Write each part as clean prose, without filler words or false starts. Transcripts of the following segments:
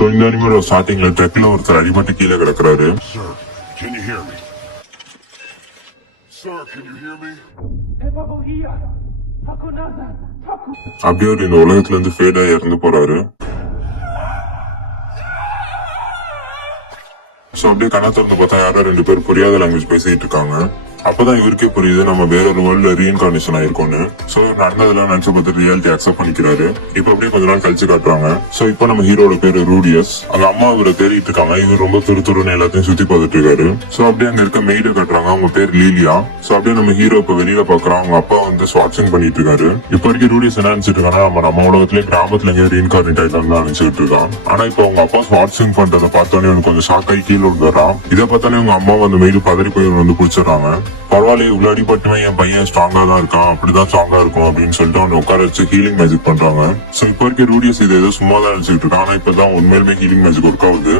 So இந்த அனிமேல ஸ்டார்டிங்ல ட்ரக்ல ஒருத்தர் அடிபட்டு கீழே கிடக்குறாரு. அப்படியே இந்த உலகத்துல இருந்து ஃபேடா இறந்து போறாரு. சோ அப்படியே கண்ணா திறந்து பார்த்தா யாரோ 2 பேர் புரியாத லாங்குவேஜ் பேசிட்டு இருக்காங்க. அப்பதான் இவருக்கே புரியுது நம்ம வேற ஒரு வேர்ல்ட்ல ரீஇன்கார்னேஷன் ஆயிருக்கோம்னு. சோ நடந்ததெல்லாம் நினைச்சு பார்த்து ரியாலிட்டி அக்செப்ட் பண்ணிக்கிறாரு. இப்ப அப்படியே கொஞ்ச நாள் கழிச்சு காட்டுறாங்க. சோ இப்ப நம்ம ஹீரோட பேரு ரூடியஸ். அங்க அம்மா இவரை தேடிட்டு இருக்காங்க. இவர் ரொம்ப துருன்னு எல்லாத்தையும் சுத்தி பார்த்துட்டு இருக்காரு. சோ அப்படியே அங்க இருக்க மெய்ட காட்டுறாங்க. அவங்க பேர் லீலியா. சோ அப்படியே நம்ம ஹீரோ இப்ப வெளியில பாக்குறோம். அவங்க அப்பா வந்து ஸ்வாட்சிங் பண்ணிட்டு இருக்காரு. இப்ப வரைக்கும் ரூடியஸ் என்ன நினைச்சிட்டு இருக்காங்க, நம்ம உலகத்திலே கிராமத்துல எங்க ரீஇன்கார்னேட் ஆயிட்டான்னு நினைச்சிட்டு இருக்கான். ஆனா இப்ப அவங்க அப்பா ஸ்வாட்சிங் பண்றதை பார்த்தோன்னே எனக்கு கொஞ்சம் ஷாக் ஆகி கீழே விழுறான். இதை பார்த்தானே அவங்க அம்மா வந்து மெய்டு பதறி போய் வந்து பிடிச்சிடறாங்க. பரவாயில்ல, இவ்வளவு அடிபட்டுமே என் பையன் ஸ்ட்ராங்கா தான் இருக்கான், அப்படிதான் ஸ்ட்ராங்கா இருக்கும் அப்படின்னு சொல்லிட்டு அவனை உட்கார வச்சு ஹீலிங் மேஜிக் பண்றாங்க. சோ இப்ப இருக்க ரூடியஸ் இது ஏதோ சும்மா தான் நினைச்சிட்டு இருக்கான். ஆனா இப்பதான் உண்மையிலுமே ஹீலிங் மேஜிக் ஒர்க் ஆகுது.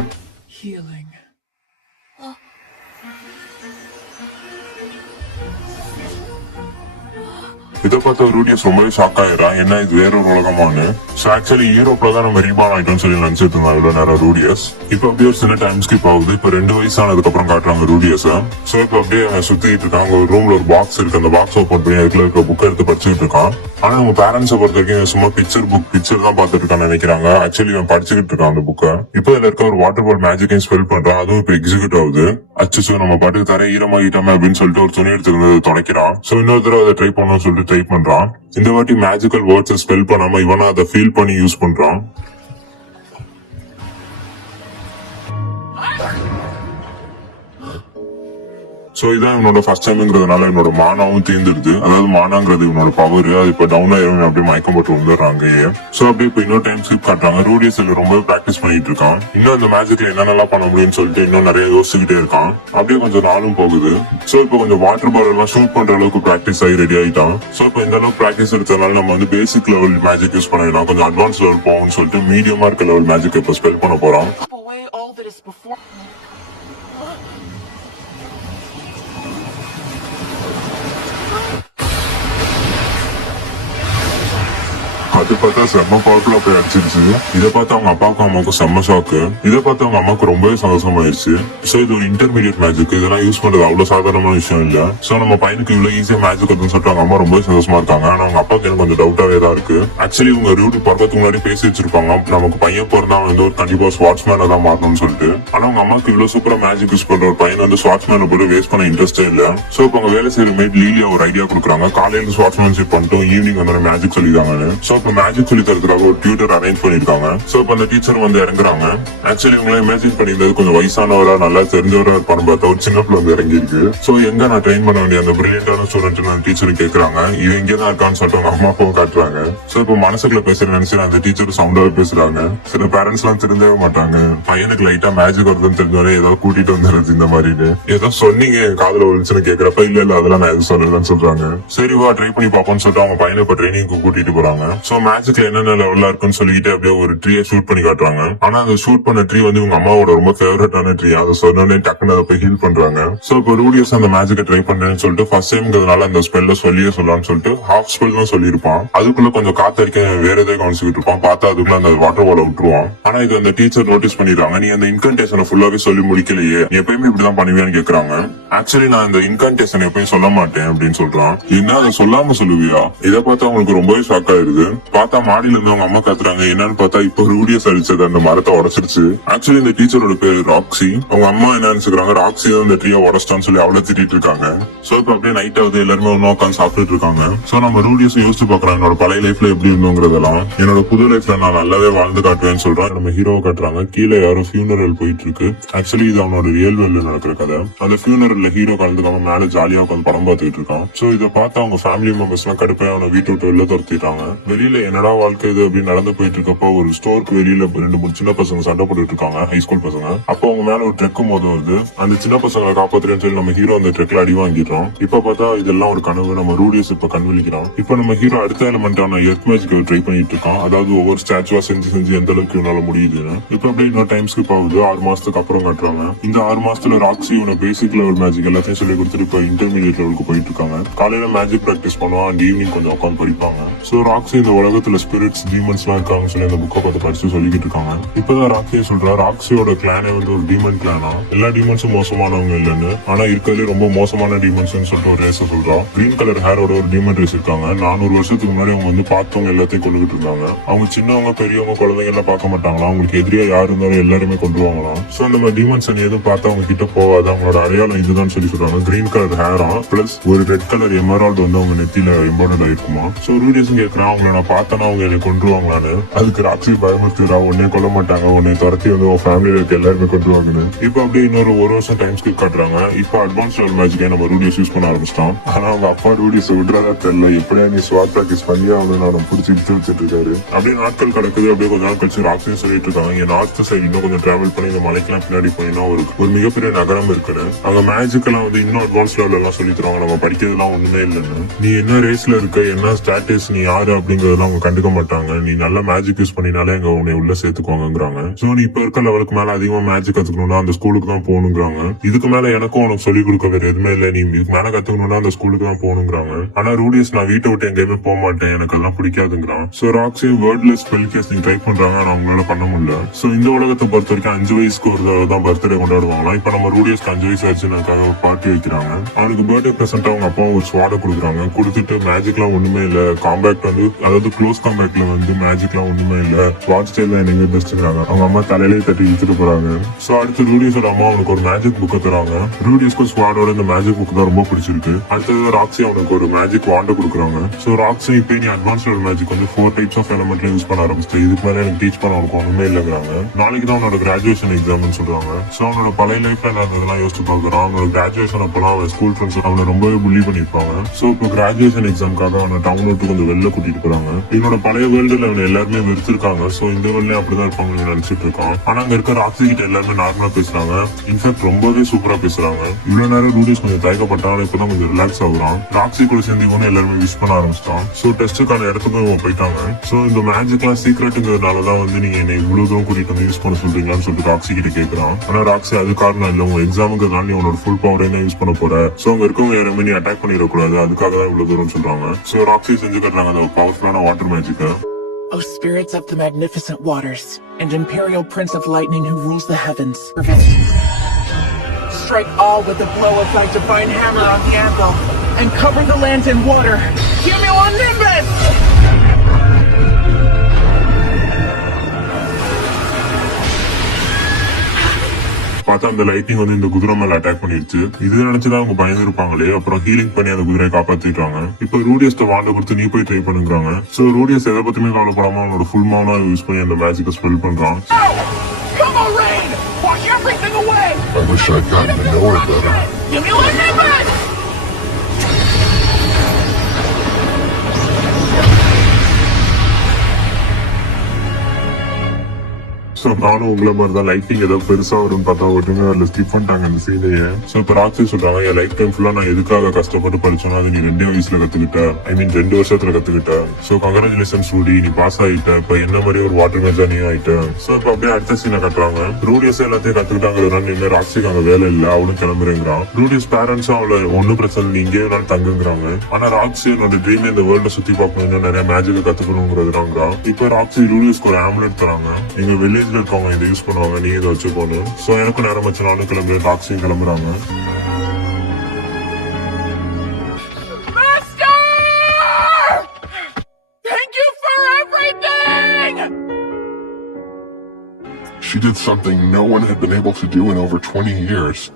இதை பார்த்த ரூடியஸ் ரொம்பவே ஷாக் ஆயிடுறான். என்ன இது வேற ஒரு உலகமானு. சோ ஆக்சுவலி யூரோப்ல தான் நம்ம ரீபான் ஆயிட்டோம்னு சொல்லி நினைச்சிட்டு இருந்தாங்க இவ்வளவு நேரம் ரூடியஸ். இப்ப அப்படியே ஒரு சின்ன டைம் ஸ்கிப் ஆகுது. இப்ப 2 வயசு ஆனதுக்கு அப்புறம் காட்டுறாங்க ரூடியஸ். சோ இப்ப அப்படியே சுத்திட்டு இருக்காங்க. ஒரு ரூம்ல ஒரு பாக்ஸ் இருக்கு. அந்த பாக்ஸ் ஓபன் பண்ணி அதுக்குள்ள இருக்க புக் எடுத்து படிச்சுட்டு இருக்கான். ஆனா அவங்க பேரண்ட்ஸை பொறுத்த வரைக்கும் சும்மா பிக்சர் தான் பாத்துட்டு இருக்கான்னு நினைக்கிறாங்க. ஆக்சுவலி இவன் படிச்சுக்கிட்டு இருக்கான் அந்த புக்கை. இப்ப இதுல இருக்க ஒரு வாட்டர் பால் மேஜிக்கையும் ஸ்பெல் பண்றான். அதுவும் இப்ப எக்ஸிக்யூட் ஆகுது. அச்சோ நம்ம பாட்டுக்கு தர ஈரமாகிட்டோமே அப்படின்னு சொல்லிட்டு ஒரு துணி எடுத்து துடைக்கிறான். சோ இன்னொரு தடவை அதை ட்ரை பண்ணணும்னு சொல்லிட்டு ட்ரை பண்றான். இந்த வாட்டி மேஜிக்கல் வேர்ட்ஸ் ஸ்பெல் பண்ணாம இவனா அதை ஃபீல் பண்ணி யூஸ் பண்றான். சோ இதான் இவனோட ஃபர்ஸ்ட் டைம்ங்கிறதுனால இவனோட மானாவும் தீர்ந்துருது. அதாவது மானாங்கிறது இவனோட பவர். அது இப்ப டவுன் ஆயிரும். அப்படியே மயக்கம் போட்டு வந்துடுறாங்க. சோ அப்படியே இப்ப இன்னொரு டைம் ஸ்கிப் காட்டுறாங்க. ரூடியஸ் ரொம்ப பிராக்டிஸ் பண்ணிட்டு இருக்கான். இன்னும் இந்த மேஜிக்ல என்னென்னலாம் பண்ண முடியும்னு சொல்லிட்டு இன்னும் நிறைய யோசிச்சுக்கிட்டே இருக்கான். அப்படியே கொஞ்சம் நாளும் போகுது. சோ இப்ப கொஞ்சம் வாட்டர் பால் எல்லாம் ஷூட் பண்ற அளவுக்கு பிராக்டிஸ் ஆகி ரெடி ஆயிட்டான். சோ இப்ப இந்த அளவுக்கு பிராக்டிஸ் எடுத்ததுனால நம்ம வந்து பேசிக் லெவல் மேஜிக் யூஸ் பண்ணிடலாம். கொஞ்சம் அட்வான்ஸ் லெவல் போகும்னு சொல்லிட்டு மீடியமா இருக்க லெவல் மேஜிக் இப்ப ஸ்பெல் பண்ண போறான். அது பார்த்தா செம்ம பவர்ஃபுல்லா போய் அடிச்சிருச்சு. இதை பார்த்து அவங்க அப்பாவுக்கும் அம்மாவுக்கும் செம்ம ஷாக்கு. இதை பார்த்து அவங்க அம்மாவுக்கு ரொம்பவே சந்தோஷமாயிருச்சு. சோ இது ஒரு இன்டர்மீடியட் மேஜிக். இதெல்லாம் யூஸ் பண்றது அவ்வளவு சாதாரணமான விஷயம் இல்ல. சோ நம்ம பையனுக்கு இவ்வளவு ஈஸியா மேஜிக் வருதுன்னு சொல்லிட்டு அவங்க அம்மா ரொம்பவே சந்தோஷமா இருக்காங்க. ஆனா அவங்க அப்பாவுக்கு எனக்கு கொஞ்சம் டவுட்டாவே தான் இருக்கு. ஆக்சுவலி இவங்க ரூட் பறக்கிறதுக்கு முன்னாடி பேசி வச்சிருப்பாங்க, நமக்கு பையன் பிறந்தா வந்து ஒரு கண்டிப்பா ஸ்வாட்ச்மேனா தான் மாறணும்னு சொல்லிட்டு. ஆனா அவங்க அம்மாவுக்கு இவ்வளவு சூப்பரா மேஜிக் யூஸ் பண்ற ஒரு பையன் வந்து ஸ்வாட்ச்மேனை போட்டு வேஸ்ட் பண்ண இன்ட்ரெஸ்டே இல்ல. சோ இப்ப அவங்க வேலை செய்யற மேட் லீலியா ஒரு ஐடியா கொடுக்குறாங்க. காலையில ஸ்வாட்ச்மேன்ஷிப் பண்ணிட்டு ஈவினிங் வந்து மேஜிக் சொல்லிதாங்க. சோ இப்ப மேஜிக் சொல்லி தரதுக்காக ஒரு டியூட்டர் அரேஞ்ச் பண்ணிருக்காங்க. சோ இப்ப அந்த டீச்சர் வந்து இறங்குறாங்க. ஆக்சுவலி இவங்க இமேஜின் பண்ணியிருந்தது கொஞ்சம் வயசானவரா நல்லா தெரிஞ்சவரா இருப்பான்னு பார்த்தா ஒரு சின்ன பிள்ளை வந்து இறங்கி இருக்கு. சோ எங்க நான் ட்ரெயின் பண்ண வேண்டிய அந்த பிரில்லியன்டான ஸ்டூடெண்ட் அந்த டீச்சர் கேக்குறாங்க. இது எங்கதான் இருக்கான்னு சொல்லிட்டு அவங்க அம்மா அப்பாவும் காட்டுறாங்க. சோ இப்ப மனசுக்குள்ள பேசுற நினைச்சு அந்த டீச்சர் சவுண்டாவே பேசுறாங்க. சில பேரண்ட்ஸ் எல்லாம் திருந்தவே மாட்டாங்க. பையனுக்கு லைட்டா மேஜிக் வருதுன்னு தெரிஞ்சவனே ஏதோ கூட்டிட்டு வந்துருது இந்த மாதிரி. ஏதோ சொன்னீங்க காதுல ஒழிச்சுன்னு கேக்குறப்ப இல்ல அதெல்லாம் நான் எதுவும் சொல்லலன்னு சொல்றாங்க. சரி வா ட்ரை பண்ணி பாப்போம்னு சொல்லிட்டு அவங்க பையனை இப்ப ட்ரைனிங்க்கு கூட்டிட்டு போறாங்க. சோ மேஜிக்ல என்னென்ன லெவலா இருக்குன்னு சொல்லிட்டு அப்படியே ஒரு ட்ரீயை ஷூட் பண்ணி காட்டுறாங்க. ஆனா அந்த ஷூட் பண்ண ட்ரீ வந்து உங்க அம்மாவோட ரொம்ப ஃபேவரட்டான ட்ரீ. அதை சொன்னோடனே டக்குன்னு அதை போய் ஹீல் பண்றாங்க. சோ இப்ப ரூடியஸ் அந்த மேஜிக்கை ட்ரை பண்றேன்னு சொல்லிட்டு ஃபர்ஸ்ட் டைம்ங்கிறதுனால அந்த ஸ்பெல்ல சொல்லியே சொல்லலாம்னு சொல்லிட்டு ஹாஃப் ஸ்பெல் தான் சொல்லியிருப்பான். அதுக்குள்ள கொஞ்சம் காத்தடிக்க வேற எதாவது கவனிச்சுக்கிட்டு இருப்பான். பார்த்தா அதுக்குள்ள அந்த வாட்டர் பால விட்டுருவான். ஆனா இது அந்த டீச்சர் நோட்டீஸ் பண்ணிடுறாங்க. நீ அந்த இன்கன்டேஷனை ஃபுல்லாவே சொல்லி முடிக்கலையே, நீ எப்பயுமே இப்படிதான் பண்ணுவியான்னு கேக்குறாங்க. ஆக்சுவலி நான் இந்த இன்கன்டேஷன் எப்பயும் சொல்ல மாட்டேன் அப்படின்னு சொல்றான். என்ன அதை சொல்லாம சொல்லுவியா? இதை பார்த்தா அவங்களுக்கு ரொம்பவே ஷாக் ஆயிருது. பார்த்தா மாடியில இருந்து அவங்க அம்மா கத்துறாங்க. என்னன்னு பார்த்தா இப்ப ரூடியஸ் அடிச்சது அந்த மரத்தை உடச்சிருச்சு. ஆக்சுவலி இந்த டீச்சரோட பேரு ராக்ஸி. அவங்க அம்மா என்ன நினைச்சுக்கிறாங்க, ராக்ஸி தான் இந்த ட்ரீயை உடச்சிட்டான்னு சொல்லி அவளை திட்டிட்டு இருக்காங்க. சோ இப்ப அப்படியே நைட் ஆகுது. எல்லாருமே ஒன்னும் உட்காந்து சாப்பிட்டுட்டு இருக்காங்க. சோ நம்ம ரூடியஸ் யோசிச்சு பாக்குறாங்க என்னோட பழைய லைஃப்ல எப்படி இருந்தோங்கிறதெல்லாம். என்னோட புது லைஃப்ல நான் நல்லாவே வாழ்ந்து காட்டுவேன்னு சொல்றான். நம்ம ஹீரோவை காட்டுறாங்க. கீழே யாரும் ஃபியூனரல் போயிட்டு இருக்கு. ஆக்சுவலி இது அவனோட ரியல் வேர்ல்ட்ல நடக்கிற கதை. அந்த ஃபியூனரல்ல ஹீரோ கலந்துக்காம மேல ஜாலியா உட்காந்து படம் பார்த்துட்டு இருக்கான். சோ இதை பார்த்து அவங்க ஃபேமிலி மெம்பர்ஸ் எல்லாம் கடுப்பையா அவனை வீட்டை விட்டு வெளில துரத்திட்டாங்க. வெளியில என்னடா வாழ்க்கை இது அப்படின்னு நடந்து போயிட்டு இருக்கப்போ ஒரு ஸ்டோருக்கு வெளியில 2-3 சின்ன பசங்க சண்டை போட்டுட்டு இருக்காங்க, ஹைஸ்கூல் பசங்க. அப்போ அவங்க மேல ஒரு ட்ரக் மோத வருது. அந்த சின்ன பசங்களை காப்பாத்துறேன்னு சொல்லி நம்ம ஹீரோ அந்த ட்ரக்ல அடி வாங்கிடுறோம். இப்ப பார்த்தா இதெல்லாம் ஒரு கனவு. நம்ம ரூடியஸ் இப்ப கண்விழிக்கிறான். இப்ப நம்ம ஹீரோ அடுத்த எலிமெண்டான எர்த் மேஜிக் ட்ரை பண்ணிட்டு இருக்கான். அதாவது ஒவ்வொரு ஸ்டாச்சுவா செஞ்சு எந்த அளவுக்கு இவனால முடியுதுன்னு. இப்ப அப்படியே இன்னொரு டைம் ஸ்கிப் ஆகுது. 6 மாசத்துக்கு அப்புறம் காட்டுறாங்க. இந்த 6 மாசத்துல ராக்ஸி இவனை பேசிக் லெவல் மேஜிக் எல்லாத்தையும் சொல்லி கொடுத்துட்டு இப்ப இன்டர்மீடியட் லெவலுக்கு போயிட்டு இருக்காங்க. காலையில மேஜிக் பிராக்டிஸ் பண்ணுவான். அண்ட் ஈவினிங் கொஞ்சம் உட்காந்து படிப்பாங்க. சோ ராக்ஸி இந்த உலகத்துல ஸ்பிரிட்ஸ் டீமன்ஸ் எல்லாம் இருக்காங்கன்னு சொல்லி அந்த புக்கை பார்த்து படிச்சு சொல்லிக்கிட்டு இருக்காங்க. இப்பதான் ராக்ஸியே சொல்றா ராக்ஸியோட கிளானே வந்து ஒரு டீமன் கிளானா, எல்லா டீமன்ஸும் மோசமானவங்க இல்லைன்னு, ஆனா இருக்கிறதுலே ரொம்ப மோசமான டீமன்ஸ் சொல்லிட்டு ஒரு ரேஸ சொல்றா. கிரீன் கலர் ஹேரோட ஒரு டீமன் ரேஸ் இருக்காங்க. 400 வருஷத்துக்கு முன்னாடி அவங்க வந்து பார்த்தவங்க எல்லாத்தையும் கொண்டுகிட்டு இருந்தாங்க. அவங்க சின்னவங்க பெரியவங்க குழந்தைங்க எல்லாம் பார்க்க மாட்டாங்களா, அவங்களுக்கு எதிரியா யாரு இருந்தாலும் எல்லாருமே கொண்டுருவாங்களாம். சோ அந்த மாதிரி டீமன்ஸ் எதுவும் பார்த்து அவங்க கிட்ட போகாது, அவங்களோட அடையாளம் இதுதான் சொல்லி சொல்றாங்க. கிரீன் கலர் ஹேரா பிளஸ் ஒரு ரெட் கலர் எமரால்டு வந்து அவங்க நெத்தியில எம்பாய்டர்ட் ஆயிருக்குமா. சோ ரூடியஸ் கேட்கறான் அவங்களை நான் பார்த்தனா அவங்க என்னை கொண்டுருவாங்களான்னு. அதுக்கு ராக்ஸி பயமுறுத்துறா, உன்னை கொல்ல மாட்டாங்க, உன்னை துரத்தி வந்து உன் ஃபேமிலியில இருக்க எல்லாருமே கொண்டுருவாங்கன்னு. இப்ப அப்படியே இன்னொரு ஒரு வருஷம் டைம் ஸ்கிப் காட்டுறாங்க. இப்ப அட்வான்ஸ் லெவல் மேஜிக்கை நம்ம ரூடியஸ் யூஸ் பண்ண ஆரம்பிச்சிட்டோம். ஆனா அவங்க அப்பா ரூடியஸ் விடுறதா தெரியல, எப்படியா நீ ஸ்வாட் பிராக்டிஸ் பண்ணி அவனு நான் பிடிச்சி இழுத்து வச்சுட்டு இருக்காரு. அப்படியே நாட்கள் கிடக்குது. அப்படியே கொஞ்ச நாள் கழிச்சு ராக்ஸியும் சொல்லிட்டு இருக்காங்க இங்க நார்த் சைடு இன்னும் கொஞ்சம் டிராவல் பண்ணி இந்த மலைக்கெல்லாம் பின்னாடி போயினா ஒரு மிகப்பெரிய நகரம் இருக்குன்னு. அங்க மேஜிக் எல்லாம் வந்து இன்னும் அட்வான்ஸ் லெவல் எல்லாம் சொல்லி தருவாங்க. நம்ம படிக்கிறதுலாம் ஒண்ணுமே இல்லைன்னு, நீ என்ன ரேஸ்ல இருக்க, என்ன ஸ்டாட்டஸ், நீ யாரு அப்படிங்கறதெல்லாம் அவங்க கண்டுக்க மாட்டாங்க. நீ நல்ல மேஜிக் யூஸ் பண்ணினாலே அங்க உன்னை உள்ள சேர்த்துக்குவாங்கிறாங்க. சோ நீ இப்ப இருக்க லெவலுக்கு மேல அதிகமா மேஜிக் கத்துக்கணும்னா அந்த ஸ்கூலுக்கு தான் போகணுங்கிறாங்க. இதுக்கு மேல எனக்கும் உனக்கு சொல்லிக் கொடுக்க வேற எதுவுமே இல்ல, நீ இதுக்கு மேல கத்துக்கணும்னா அந்த ஸ்கூலுக்கு தான் போகணுங்கிறாங்க. ஆனா ரூடியஸ் நான் வீட்டை விட்டு எங்கேயுமே போக மாட்டேன், எனக்கு எல்லாம் பிடிக்காதுங்கிறான். So Roxy wordless spell casting try பண்றாங்க, ஆனா அவங்களால பண்ண முடியல. சோ இந்த உலகத்தை பொறுத்த வரைக்கும் 5 வயசுக்கு ஒரு தடவை தான் பர்த்டே கொண்டாடுவாங்களாம். இப்ப நம்ம ரூடியஸ்க்கு 5 வயசு ஆச்சுன்னு ஒரு பார்ட்டி வைக்கிறாங்க. அவனுக்கு பர்த்டே பிரசன்ட் அவங்க அப்பா ஒரு ஸ்வாட கொடுக்குறாங்க. கொடுத்துட்டு மேஜிக் எல்லாம் ஒண்ணுமே இல்ல, காம்பேக்ட் வந்து அதாவது க்ளோஸ் காம்பேக்ட்ல வந்து மேஜிக் எல்லாம் ஒண்ணுமே இல்ல, ஸ்வாட் ஸ்டைல் தான் எனக்கு பெஸ்ட்ங்கிறாங்க. அவங்க அம்மா தலையிலேயே தட்டி இழுத்துட்டு போறாங்க. சோ அடுத்து ரூடியஸோட அம்மா அவனுக்கு ஒரு மேஜிக் புக்கை தராங்க. ரூடியஸ்க்கு ஸ்வாடோட இந்த மேஜிக் புக் தான் ரொம்ப பிடிச்சிருக்கு. அடுத்தது ராக்ஸி அவனுக்கு ஒரு மேஜிக் வாண்ட கொடுக்குறாங்க. சோ ராக்ஸி இப்ப நீ அட்வான்ஸ் லெவல் மேஜிக் வந்து 4 டைப்ஸ் ஆஃப் எலமெண்ட்ல யூஸ் பண்ண ஆரம்பிச்சு, இதுக்கு மேல எனக்கு டீச் பண்ண அவனுக்கு ஒண்ணுமே இல்லைங்கிறாங்க. நாளைக்கு தான் அவனோட கிராஜுவேஷன் எக்ஸாம்னு சொல்றாங்க. சோ அவனோட பழைய லைஃப்ல நடந்ததெல்லாம் யோசிச்சு பாக்குறான். அவனோட கிராஜுவேஷன் அப்பெல்லாம் அவன் ஸ்கூல் ஃப்ரெண்ட்ஸ் அவனை ரொம்பவே புள்ளி பண்ணிருப்பாங்க. சோ இப்போ கிராஜுவேஷன் எக்ஸாம்காக அவனை டவுன் விட்டு கொஞ்சம் வெளில கூட்டிட்டு போறாங்க. இவனோட பழைய வேர்ல்டுல அவனை எல்லாருமே வெறுத்திருக்காங்க. சோ இந்த வேர்ல்ட்லயும் அப்படிதான் இருப்பாங்க நினைச்சிட்டு இருக்கான். ஆனா அங்க இருக்க ராக்ஸி கிட்ட எல்லாருமே நார்மலா பேசுறாங்க. இன்ஃபேக்ட் ரொம்பவே சூப்பரா பேசுறாங்க. இவ்வளவு நேரம் ரூடியஸ் கொஞ்சம் தயக்கப்பட்டாலும் இப்பதான் கொஞ்சம் ரிலாக்ஸ் ஆகுறான். ராக்ஸி கூட சேர்ந்து இவனு எல்லாருமே விஷ் பண்ண ஆரம்பிச்சிட்டான். சோ டெஸ்ட்டுக்கான இடத்துக்கும் இவன் போயிட்டாங்க. சோ இந்த மேஜிக் எல்லாம் சீக்ரெட்டுங்கிறதுனாலதான் வந்து நீங்க என்னை இவ்வளவு தூரம் கூட்டிட்டு வந்து யூஸ் பண்ண சொல்றீங்களான்னு சொல்லிட்டு ராக்ஸி கிட்ட கேட்கறான். ஆனா ராக்ஸி அது காரணம் இல்ல, உங்க எக்ஸாமுக்கு நீ உன்னோட ஃபுல் பவரே யூஸ் பண்ண போற. சோ அங்க இருக்கவங்க யாருமே நீ அட்டாக் பண்ணிடக்கூடாது, அதுக்காக தான் இவ்வளவு தூரம் சொல்றாங்க. சோ ராக்ஸி செஞ்சு கட்டுறாங்க அந்த பவர்ஃபுல்லான water magic. O spirits of the magnificent waters, and imperial prince of lightning who rules the heavens, strike all with the blow of thy divine hammer on the anvil, and cover the land in water. Cumulonimbus! பார்த்தா அந்த lighting வந்து இந்த குதிரை மேல attack பண்ணிருச்சு. இது நினைச்சுதான் அவங்க பயந்துருப்பாங்களே. அப்புறம் ஹீலிங் பண்ணி அந்த குதிரையை காப்பாத்திட்டாங்க. இப்ப ரூடியஸ்ட வாண்ட கொடுத்து நீ போய் ட்ரை பண்ணுங்கிறாங்க. சோ ரூடியஸ் எதை பத்தியுமே கவலைப்படாம அவனோட ஃபுல் மவுனா யூஸ் பண்ணி அந்த மேஜிக்கை ஸ்பெல் பண்றான். Come on, rain! Wash everything away! I wish I'd gotten to know her better. Cumulonimbus! So நானும் உங்களை மாதிரிதான் லைட்டிங் ஏதோ பெருசா வரும்னு பார்த்தா ஒட்டுமே அதுல ஸ்கிப் பண்ணிட்டாங்க அந்த சீனையே. சோ இப்ப ராக்ஸி சொல்றாங்க என் லைஃப் டைம் ஃபுல்லா நான் எதுக்காக கஷ்டப்பட்டு படிச்சோன்னா அது நீ 2 வயசுல கத்துக்கிட்ட, ஐ மீன் 2 வருஷத்துல கத்துக்கிட்ட. சோ கங்க்ராச்சுலேஷன்ஸ் ரூடி, நீ பாஸ் ஆயிட்ட. இப்ப என்ன மாதிரி ஒரு வாட்டர் மேஜா நீ ஆயிட்ட. சோ இப்ப அப்படியே அடுத்த சீனை கட்டுறாங்க. ரூடியஸ் எல்லாத்தையும் கத்துக்கிட்டாங்கிறதுனால இனிமே ராக்ஸிக்கு அங்க வேலை இல்ல, அவளும் கிளம்புறேங்கிறான். ரூடியஸ் பேரண்ட்ஸும் அவளை ஒன்னும் பிரச்சனை நீ இங்கே வேணாலும் தங்குங்கிறாங்க. ஆனா ராக்ஸி என்னோட ட்ரீம் இந்த வேர்ல்ட சுத்தி பார்க்கணும், நிறைய மேஜிக் கத்துக்கணுங்கிறதுனாங்கிறான். இப்ப ராக்ஸி ரூடியஸ்க்கு ஒரு ஆம்புலன்ஸ் தராங்க. எங்க வில்லேஜ் இருக்கவங்க இதை யூஸ் பண்ணுவாங்க, நீ இதை வச்சு போன. சோ எனக்கு நேரம் வச்சு நானும் கிளம்பி டாக்ஸியும் கிளம்புறாங்க. Master! Thank you for everything! She did something no one had been able to do in over 20 years.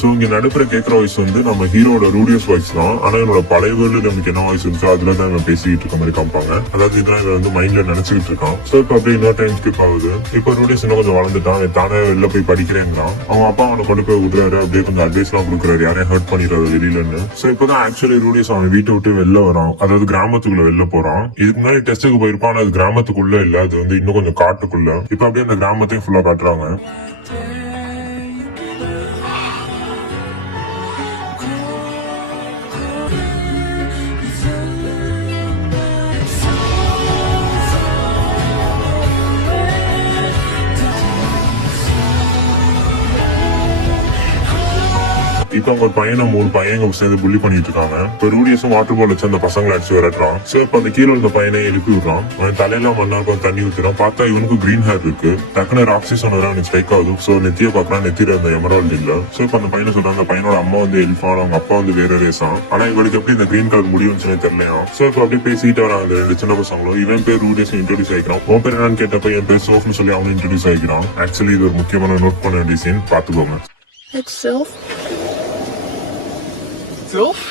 So இங்க நடுப்புற கேட்கிற வாய்ஸ் வந்து நம்ம ஹீரோட ரூடியஸ் வாய்ஸ் தான். ஆனா என்னோட பழைய வேர்ல்டு நமக்கு என்ன வாய்ஸ் இருந்துச்சோ அதுல தான் இவன் பேசிட்டு இருக்க மாதிரி காமிப்பாங்க. அதாவது இதெல்லாம் இவன் வந்து மைண்ட்ல நினைச்சுக்கிட்டு இருக்கான். சோ இப்ப அப்படியே இன்னொரு டைம் ஸ்கிப் ஆகுது. இப்ப ரூடியஸ் இன்னும் கொஞ்சம் வளர்ந்துட்டான், தானே வெளில போய் படிக்கிறேங்கிறான். அவங்க அப்பா அவனை கொண்டு போய் விடுறாரு, அப்படியே கொஞ்சம் அட்வைஸ் எல்லாம் கொடுக்குறாரு, யாரையும் ஹர்ட் பண்ணிடுறாரு வெளியிலன்னு. சோ இப்பதான் ஆக்சுவலி ரூடியஸ் அவன் வீட்டை விட்டு வெளில வரான், அதாவது கிராமத்துக்குள்ள வெளில போறான். இதுக்கு முன்னாடி டெஸ்ட்டுக்கு போயிருப்பான், அது கிராமத்துக்குள்ள இல்ல, அது வந்து இன்னும் கொஞ்சம் காட்டுக்குள்ள. இப்ப அப்படியே அந்த கிராமத்தையும் ஃபுல்லா காட்டுறாங்க. இப்ப அவங்க ஒரு பையனை 3 பையங்க சேர்ந்து புள்ளி பண்ணிட்டு இருக்காங்க. இப்ப ரூடியஸும் வாட்டர் பால் வச்சு அந்த பசங்களை அடிச்சு விரட்டுறான். சோ இப்ப அந்த கீழே இருந்த பையனை எழுப்பி விடுறான். அவன் தலையில மண்ணா தண்ணி ஊத்துறான். பார்த்தா இவனுக்கு கிரீன் ஹேர் இருக்கு. டக்குனு ராக்ஸி சொன்னதா அவனுக்கு ஸ்ட்ரைக் ஆகுது. சோ நெத்திய பாக்குறான், நெத்தியில அந்த எமரால்டு இல்ல. சோ இப்ப அந்த பையனை சொல்றான், அந்த பையனோட அம்மா வந்து எல்ஃபான், அவங்க அப்பா வந்து வேற ரேஸான். ஆனா இவனுக்கு எப்படி இந்த கிரீன் கலர் முடியும்னு தெரியலையா. சோ இப்ப அப்படியே பேசிட்டு வராங்க அந்த 2 சின்ன பசங்களும். இவன் பேர் ரூடியஸ் இன்ட்ரோடியூஸ் ஆகிக்கிறான். உன் பேர் என்னன்னு கேட்டப்ப என் பேர் சோஃப்னு சொல்லி அவனும் இன்ட்ரோடியூஸ் ஆகிக்கிறான். ஆக்சுவலி இது ஒரு முக்கியமான நோட் பண்ண வேண்டிய சீன், பாத்துக்கோங்க. It's Sylph. Sylph?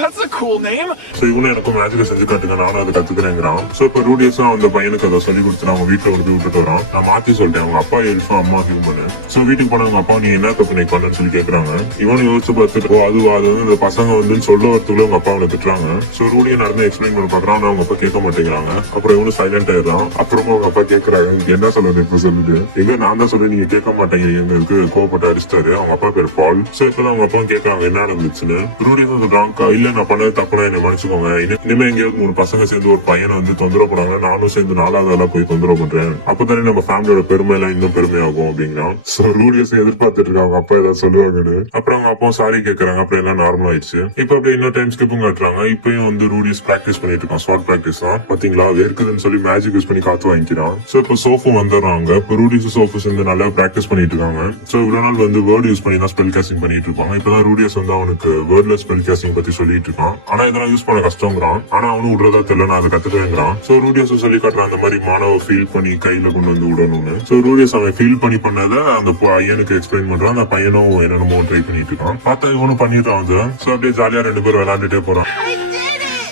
That's a cool name. So இவனும் எனக்கும் மேஜிக்க செஞ்சு காட்டுங்க, நானும் அதை கத்துக்கிறேங்கிறான். சோ இப்ப ரூடியஸும் அந்த பையனுக்கு அதை சொல்லி கொடுத்து அவங்க வீட்டுல கொண்டு போய் விட்டுட்டு வரான். நான் மாத்தி சொல்லிட்டேன், அவங்க அப்பா எல்ஃபா, அம்மா ஹியூமன். சோ வீட்டுக்கு போன அவங்க அப்பா நீ என்ன தப்பு நீ பண்ணு சொல்லி கேக்குறாங்க. இவனு யோசிச்சு பார்த்துட்டு அது வந்து இந்த பசங்க வந்து சொல்ல வரத்துக்குள்ள அவங்க அப்பா அவனை திட்டுறாங்க. சோ ரூடியை நடந்து எக்ஸ்பிளைன் பண்ண பாக்குறான். ஆனா அவங்க அப்பா கேட்க மாட்டேங்கிறாங்க. அப்புறம் இவனு சைலண்ட் ஆயிடுறான். அப்புறமா அவங்க அப்பா கேக்குறாங்க என்ன சொல்லுது இப்ப சொல்லுது. எங்க நான் தான் சொல்லி நீங்க கேட்க மாட்டேங்க எங்களுக்கு கோவப்பட்டு அடிச்சிட்டாரு. அவங்க அப்பா பேர் பால். சோ இப்பதான் அவங்க அப்பா கேக்குறாங்க என்ன நடந்துச்சுன்னு. ரூடியும் சொல்றான் இல்ல நான் பண்ணது தப்புனா என்ன மன்னிச்சுக்கோங்க. இனிமே எங்கேயாவது 3 பசங்க சேர்ந்து ஒரு பையனை வந்து தொந்தரவு பண்ணாங்க, நானும் சேர்ந்து 4வது ஆளா போய் தொந்தரவு பண்றேன். அப்பதானே நம்ம ஃபேமிலியோட பெருமை எல்லாம் இன்னும் பெருமையாகும் அப்படிங்கிறான். சோ ரூடியஸ் எதிர்பார்த்துட்டு இருக்காங்க அவங்க அப்பா ஏதாவது சொல்லுவாங்கன்னு. அப்புறம் அவங்க அப்பா சாரி கேட்கறாங்க. அப்புறம் எல்லாம் நார்மல் ஆயிடுச்சு. இப்ப அப்படியே இன்னொரு டைம் ஸ்கிப்பும் காட்டுறாங்க. இப்பயும் வந்து ரூடியஸ் பிராக்டிஸ் பண்ணிட்டு இருக்கான். ஷார்ட் பிராக்டிஸ் தான் பாத்தீங்களா, வேர்க்குதுன்னு சொல்லி மேஜிக் யூஸ் பண்ணி காத்து வாங்கிக்கிறான். சோ இப்ப சோஃபும் வந்துடுறாங்க. இப்ப ரூடியஸ் சோஃபு சேர்ந்து நல்லா பிராக்டிஸ் பண்ணிட்டு இருக்காங்க. சோ இவ்வளவு நாள் வந்து வேர்ட் யூஸ் பண்ணி தான் ஸ்பெல் காஸ்டிங் பண்ணிட்டு இருப்பாங்க. இப்பதான் ரூடியஸ் வந்து அவனுக்கு வேர்ட்ல ஸ்பெல் காஸ்டிங் பத்தி சொல்லிட்டு இருக்கான். ஆனா இதெல்லாம் யூஸ் பண்ண கஷ்டங்கிறான். ஆனா அவனும் விடுறதா தெரியல, நான் அதை கத்துக்கிறேங்கிறான். சோ ரூடியஸ் சொல்லி காட்டுறான் அந்த மாதிரி மாணவ ஃபீல் பண்ணி கையில கொண்டு வந்து விடணும்னு. சோ ரூடியஸ் அவன் ஃபீல் பண்ணி பண்ணதை அந்த பையனுக்கு எக்ஸ்பிளைன் பண்றான். அந்த பையனும் என்னென்னமோ ட்ரை பண்ணிட்டு இருக்கான். பார்த்தா இவனும் பண்ணிட்டான் வந்து. சோ அப்படியே ஜாலியா 2 பேரும் விளையாண்டுட்டே போறான். I did it!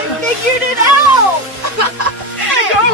I figured it out! Go!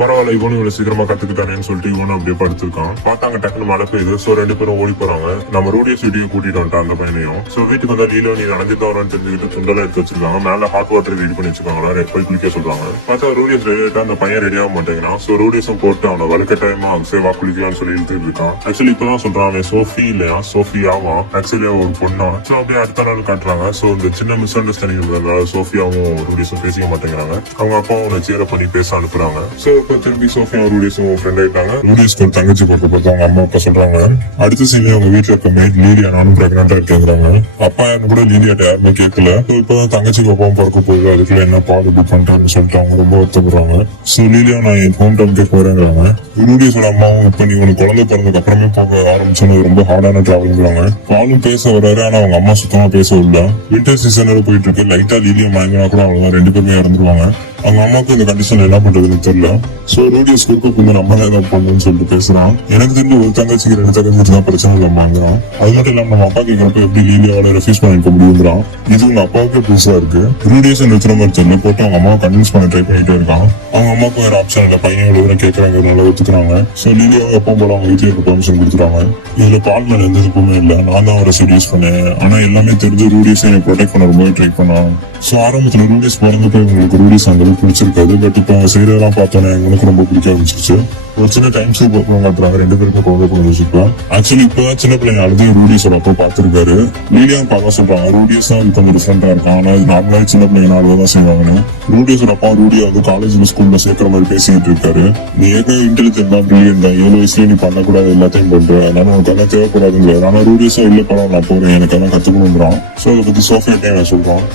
பரவாயில்ல இவனும் இவ்வளவு சீக்கிரமா கத்துக்கிட்டானேன்னு சொல்லிட்டு இவனும் அப்படியே படுத்திருக்கான். பார்த்தாங்க டக்குனு மழை பெய்யுது. சோ 2 பேரும் ஓடி போறாங்க. நம்ம ரூடியஸ் வீடியோ கூட்டிட்டு வந்துட்டான் அந்த பையனையும். சோ வீட்டுக்கு வந்தா லீலோ நீ நடந்துட்டு வரான்னு தெரிஞ்சுக்கிட்டு துண்டெல்லாம் எடுத்து வச்சிருக்காங்க. மேல ஹாட் வாட்டர் ரெடி பண்ணி வச்சிருக்காங்களா, போய் குளிக்க சொல்றாங்க. பார்த்தா ரூடியஸ் ரெடியா அந்த பையன் ரெடி ஆக மாட்டேங்கிறான். சோ ரூடியஸும் போட்டு அவனை வலுக்கட்டாயமா சேவா குளிக்கலாம்னு சொல்லி இழுத்துட்டு இருக்கான். ஆக்சுவலி இப்பதான் சொல்றான் அவன் சோஃபி இல்லையா, சோஃபியாவா ஆக்சுவலி ஒரு பொண்ணா. சோ அப்படியே அடுத்த நாள் காட்டுறாங்க. சோ இந்த சின்ன மிஸ் அண்டர்ஸ்டாண்டிங் இருந்ததுனால சோஃபியாவும் ரூடியஸும் பேசிக்க மாட்டேங்கிறாங்க. அவங்க அப்பா அவனை சேர பண்ணி பேச அனுப்புறாங்க. சோ இப்ப திரும்பி சோஃபியா ரூடியஸும் ஃப்ரெண்ட் ஆயிட்டாங்க. ரூடியஸ்க்கு ஒரு தங்கச்சி பார்க்க பார்த்து அவங்க அம்மா அப்பா சொல்றாங்க. அடுத்த சீன்ல அவங்க வீட்டுல இருக்க மேட் லீலியா நானும் பிரெக்னெண்டா இருக்கேங்கிறாங்க. அப்பா யாருன்னு கூட லீலியாட்ட யாருமே கேட்கல. இப்பதான் தங்கச்சிக்கு அப்பாவும் பிறக்க போகுது, அதுக்குள்ள என்ன பாடு பண்றாங்கன்னு சொல்லிட்டு அவங்க ரொம்ப வருத்தப்படுறாங்க. சோ லீலியா நான் என் ஹோம் டவுனுக்கே போறேங்கிறாங்க. ரூடியஸோட அம்மாவும் இப்ப நீ உனக்கு குழந்தை பிறந்ததுக்கு அப்புறமே போக ஆரம்பிச்சோன்னு ரொம்ப ஹார்டான டிராவலிங்கிறாங்க. பாலும் பேச வர்றாரு. ஆனா அவங்க அம்மா சுத்தமா பேச இல்ல. வின்டர் சீசன் போயிட்டு இருக்கு. லைட்டா லீலியா மயங்கினா கூட அவ்வளவுதான், 2 பேருமே இறந்துருவாங்க. அவங்க அம்மாவுக்கு இந்த கண்டிஷன் என்ன பண்றதுன்னு தெரியல. சோ ரூடியஸ் குறுக்க நம்ம தான் பண்ணணும்னு சொல்லிட்டு பேசுறான். எனக்கு தெரிஞ்ச ஒரு தங்கச்சிக்கு 2 தங்கச்சி தான் பிரச்சனை இல்லம்மாங்கிறான். அது மட்டும் இல்லாம நம்ம அப்பா கேட்கறப்ப எப்படி லீலியாவோட ரெஃப்யூஸ் பண்ணிக்க முடியுங்கிறான். இது உங்க அப்பாவுக்கே புதுசா இருக்கு. ரூடியஸ் நிறுத்துற மாதிரி தெரியல. போட்டு அவங்க அம்மாவை கன்வின்ஸ் பண்ண ட்ரை பண்ணிட்டே இருக்கான். அவங்க அம்மாவுக்கு வேற ஆப்ஷன் இல்ல, பையன் எவ்வளவு கேட்கறாங்க நல்லா ஒத்துக்கிறாங்க. சோ லீலியாவை எப்போ போல அவங்க வீட்டுல பெர்மிஷன் கொடுத்துறாங்க. இதுல பால் மேல எந்த இதுக்குமே இல்ல, நான் தான் அவரை செடியூஸ் பண்ணேன். ஆனா எல்லாமே தெரிஞ்சு ரூடியஸ் என்னை ப்ரொடெக்ட் பண்ண ரொம்ப ட்ரை பண்ணான். சோ ஆரம்பத்துல ரூடியஸ் பிறந்தப்ப இவங்களுக்கு ரூடியஸ் அந்த அளவுக்கு பிடிச்சிருக்காது. பட் இப்ப அவங்க செய்யறதெல்லாம் பார்த்தோன்னே எங்களுக்கு ரொம்ப பிடிக்க ஆரம்பிச்சிருச்சு. ஒரு சின்ன டைம் சூப் காட்டுறாங்க. 2 பேருக்கும் குழந்தை பிறந்துச்சுப்பா. ஆக்சுவலி இப்பதான் சின்ன பிள்ளைங்க அழுது ரூடியஸோட அப்பா பாத்துருக்காரு. லீலியாவும் பார்க்க சொல்றாங்க. ரூடியஸ் தான் கொஞ்சம் டிஃபரெண்டா இருக்கான். ஆனா இது நார்மலாவே சின்ன பிள்ளைங்க அழுவதான் செய்வாங்கன்னு. ரூடியஸோட அப்பா ரூடியா வந்து காலேஜ்ல ஸ்கூல்ல சேர்க்கிற மாதிரி பேசிக்கிட்டு இருக்காரு. நீ ஏற்கனவே இன்டெலிஜென்ட் தான், பிரில்லியன்ட் தான், 7 வயசுல நீ பண்ணக்கூடாது எல்லாத்தையும் பண்ற, அதனால உனக்கு எல்லாம் தேவைப்படாதுங்கிறாரு. ஆனா ரூடியஸும் இல்ல படம் நான் போறேன், எனக்கு எல்லாம் கத்துக்கணுங்கிறான். சோ அதை பத்தி சோஃபியா சொல்றான்.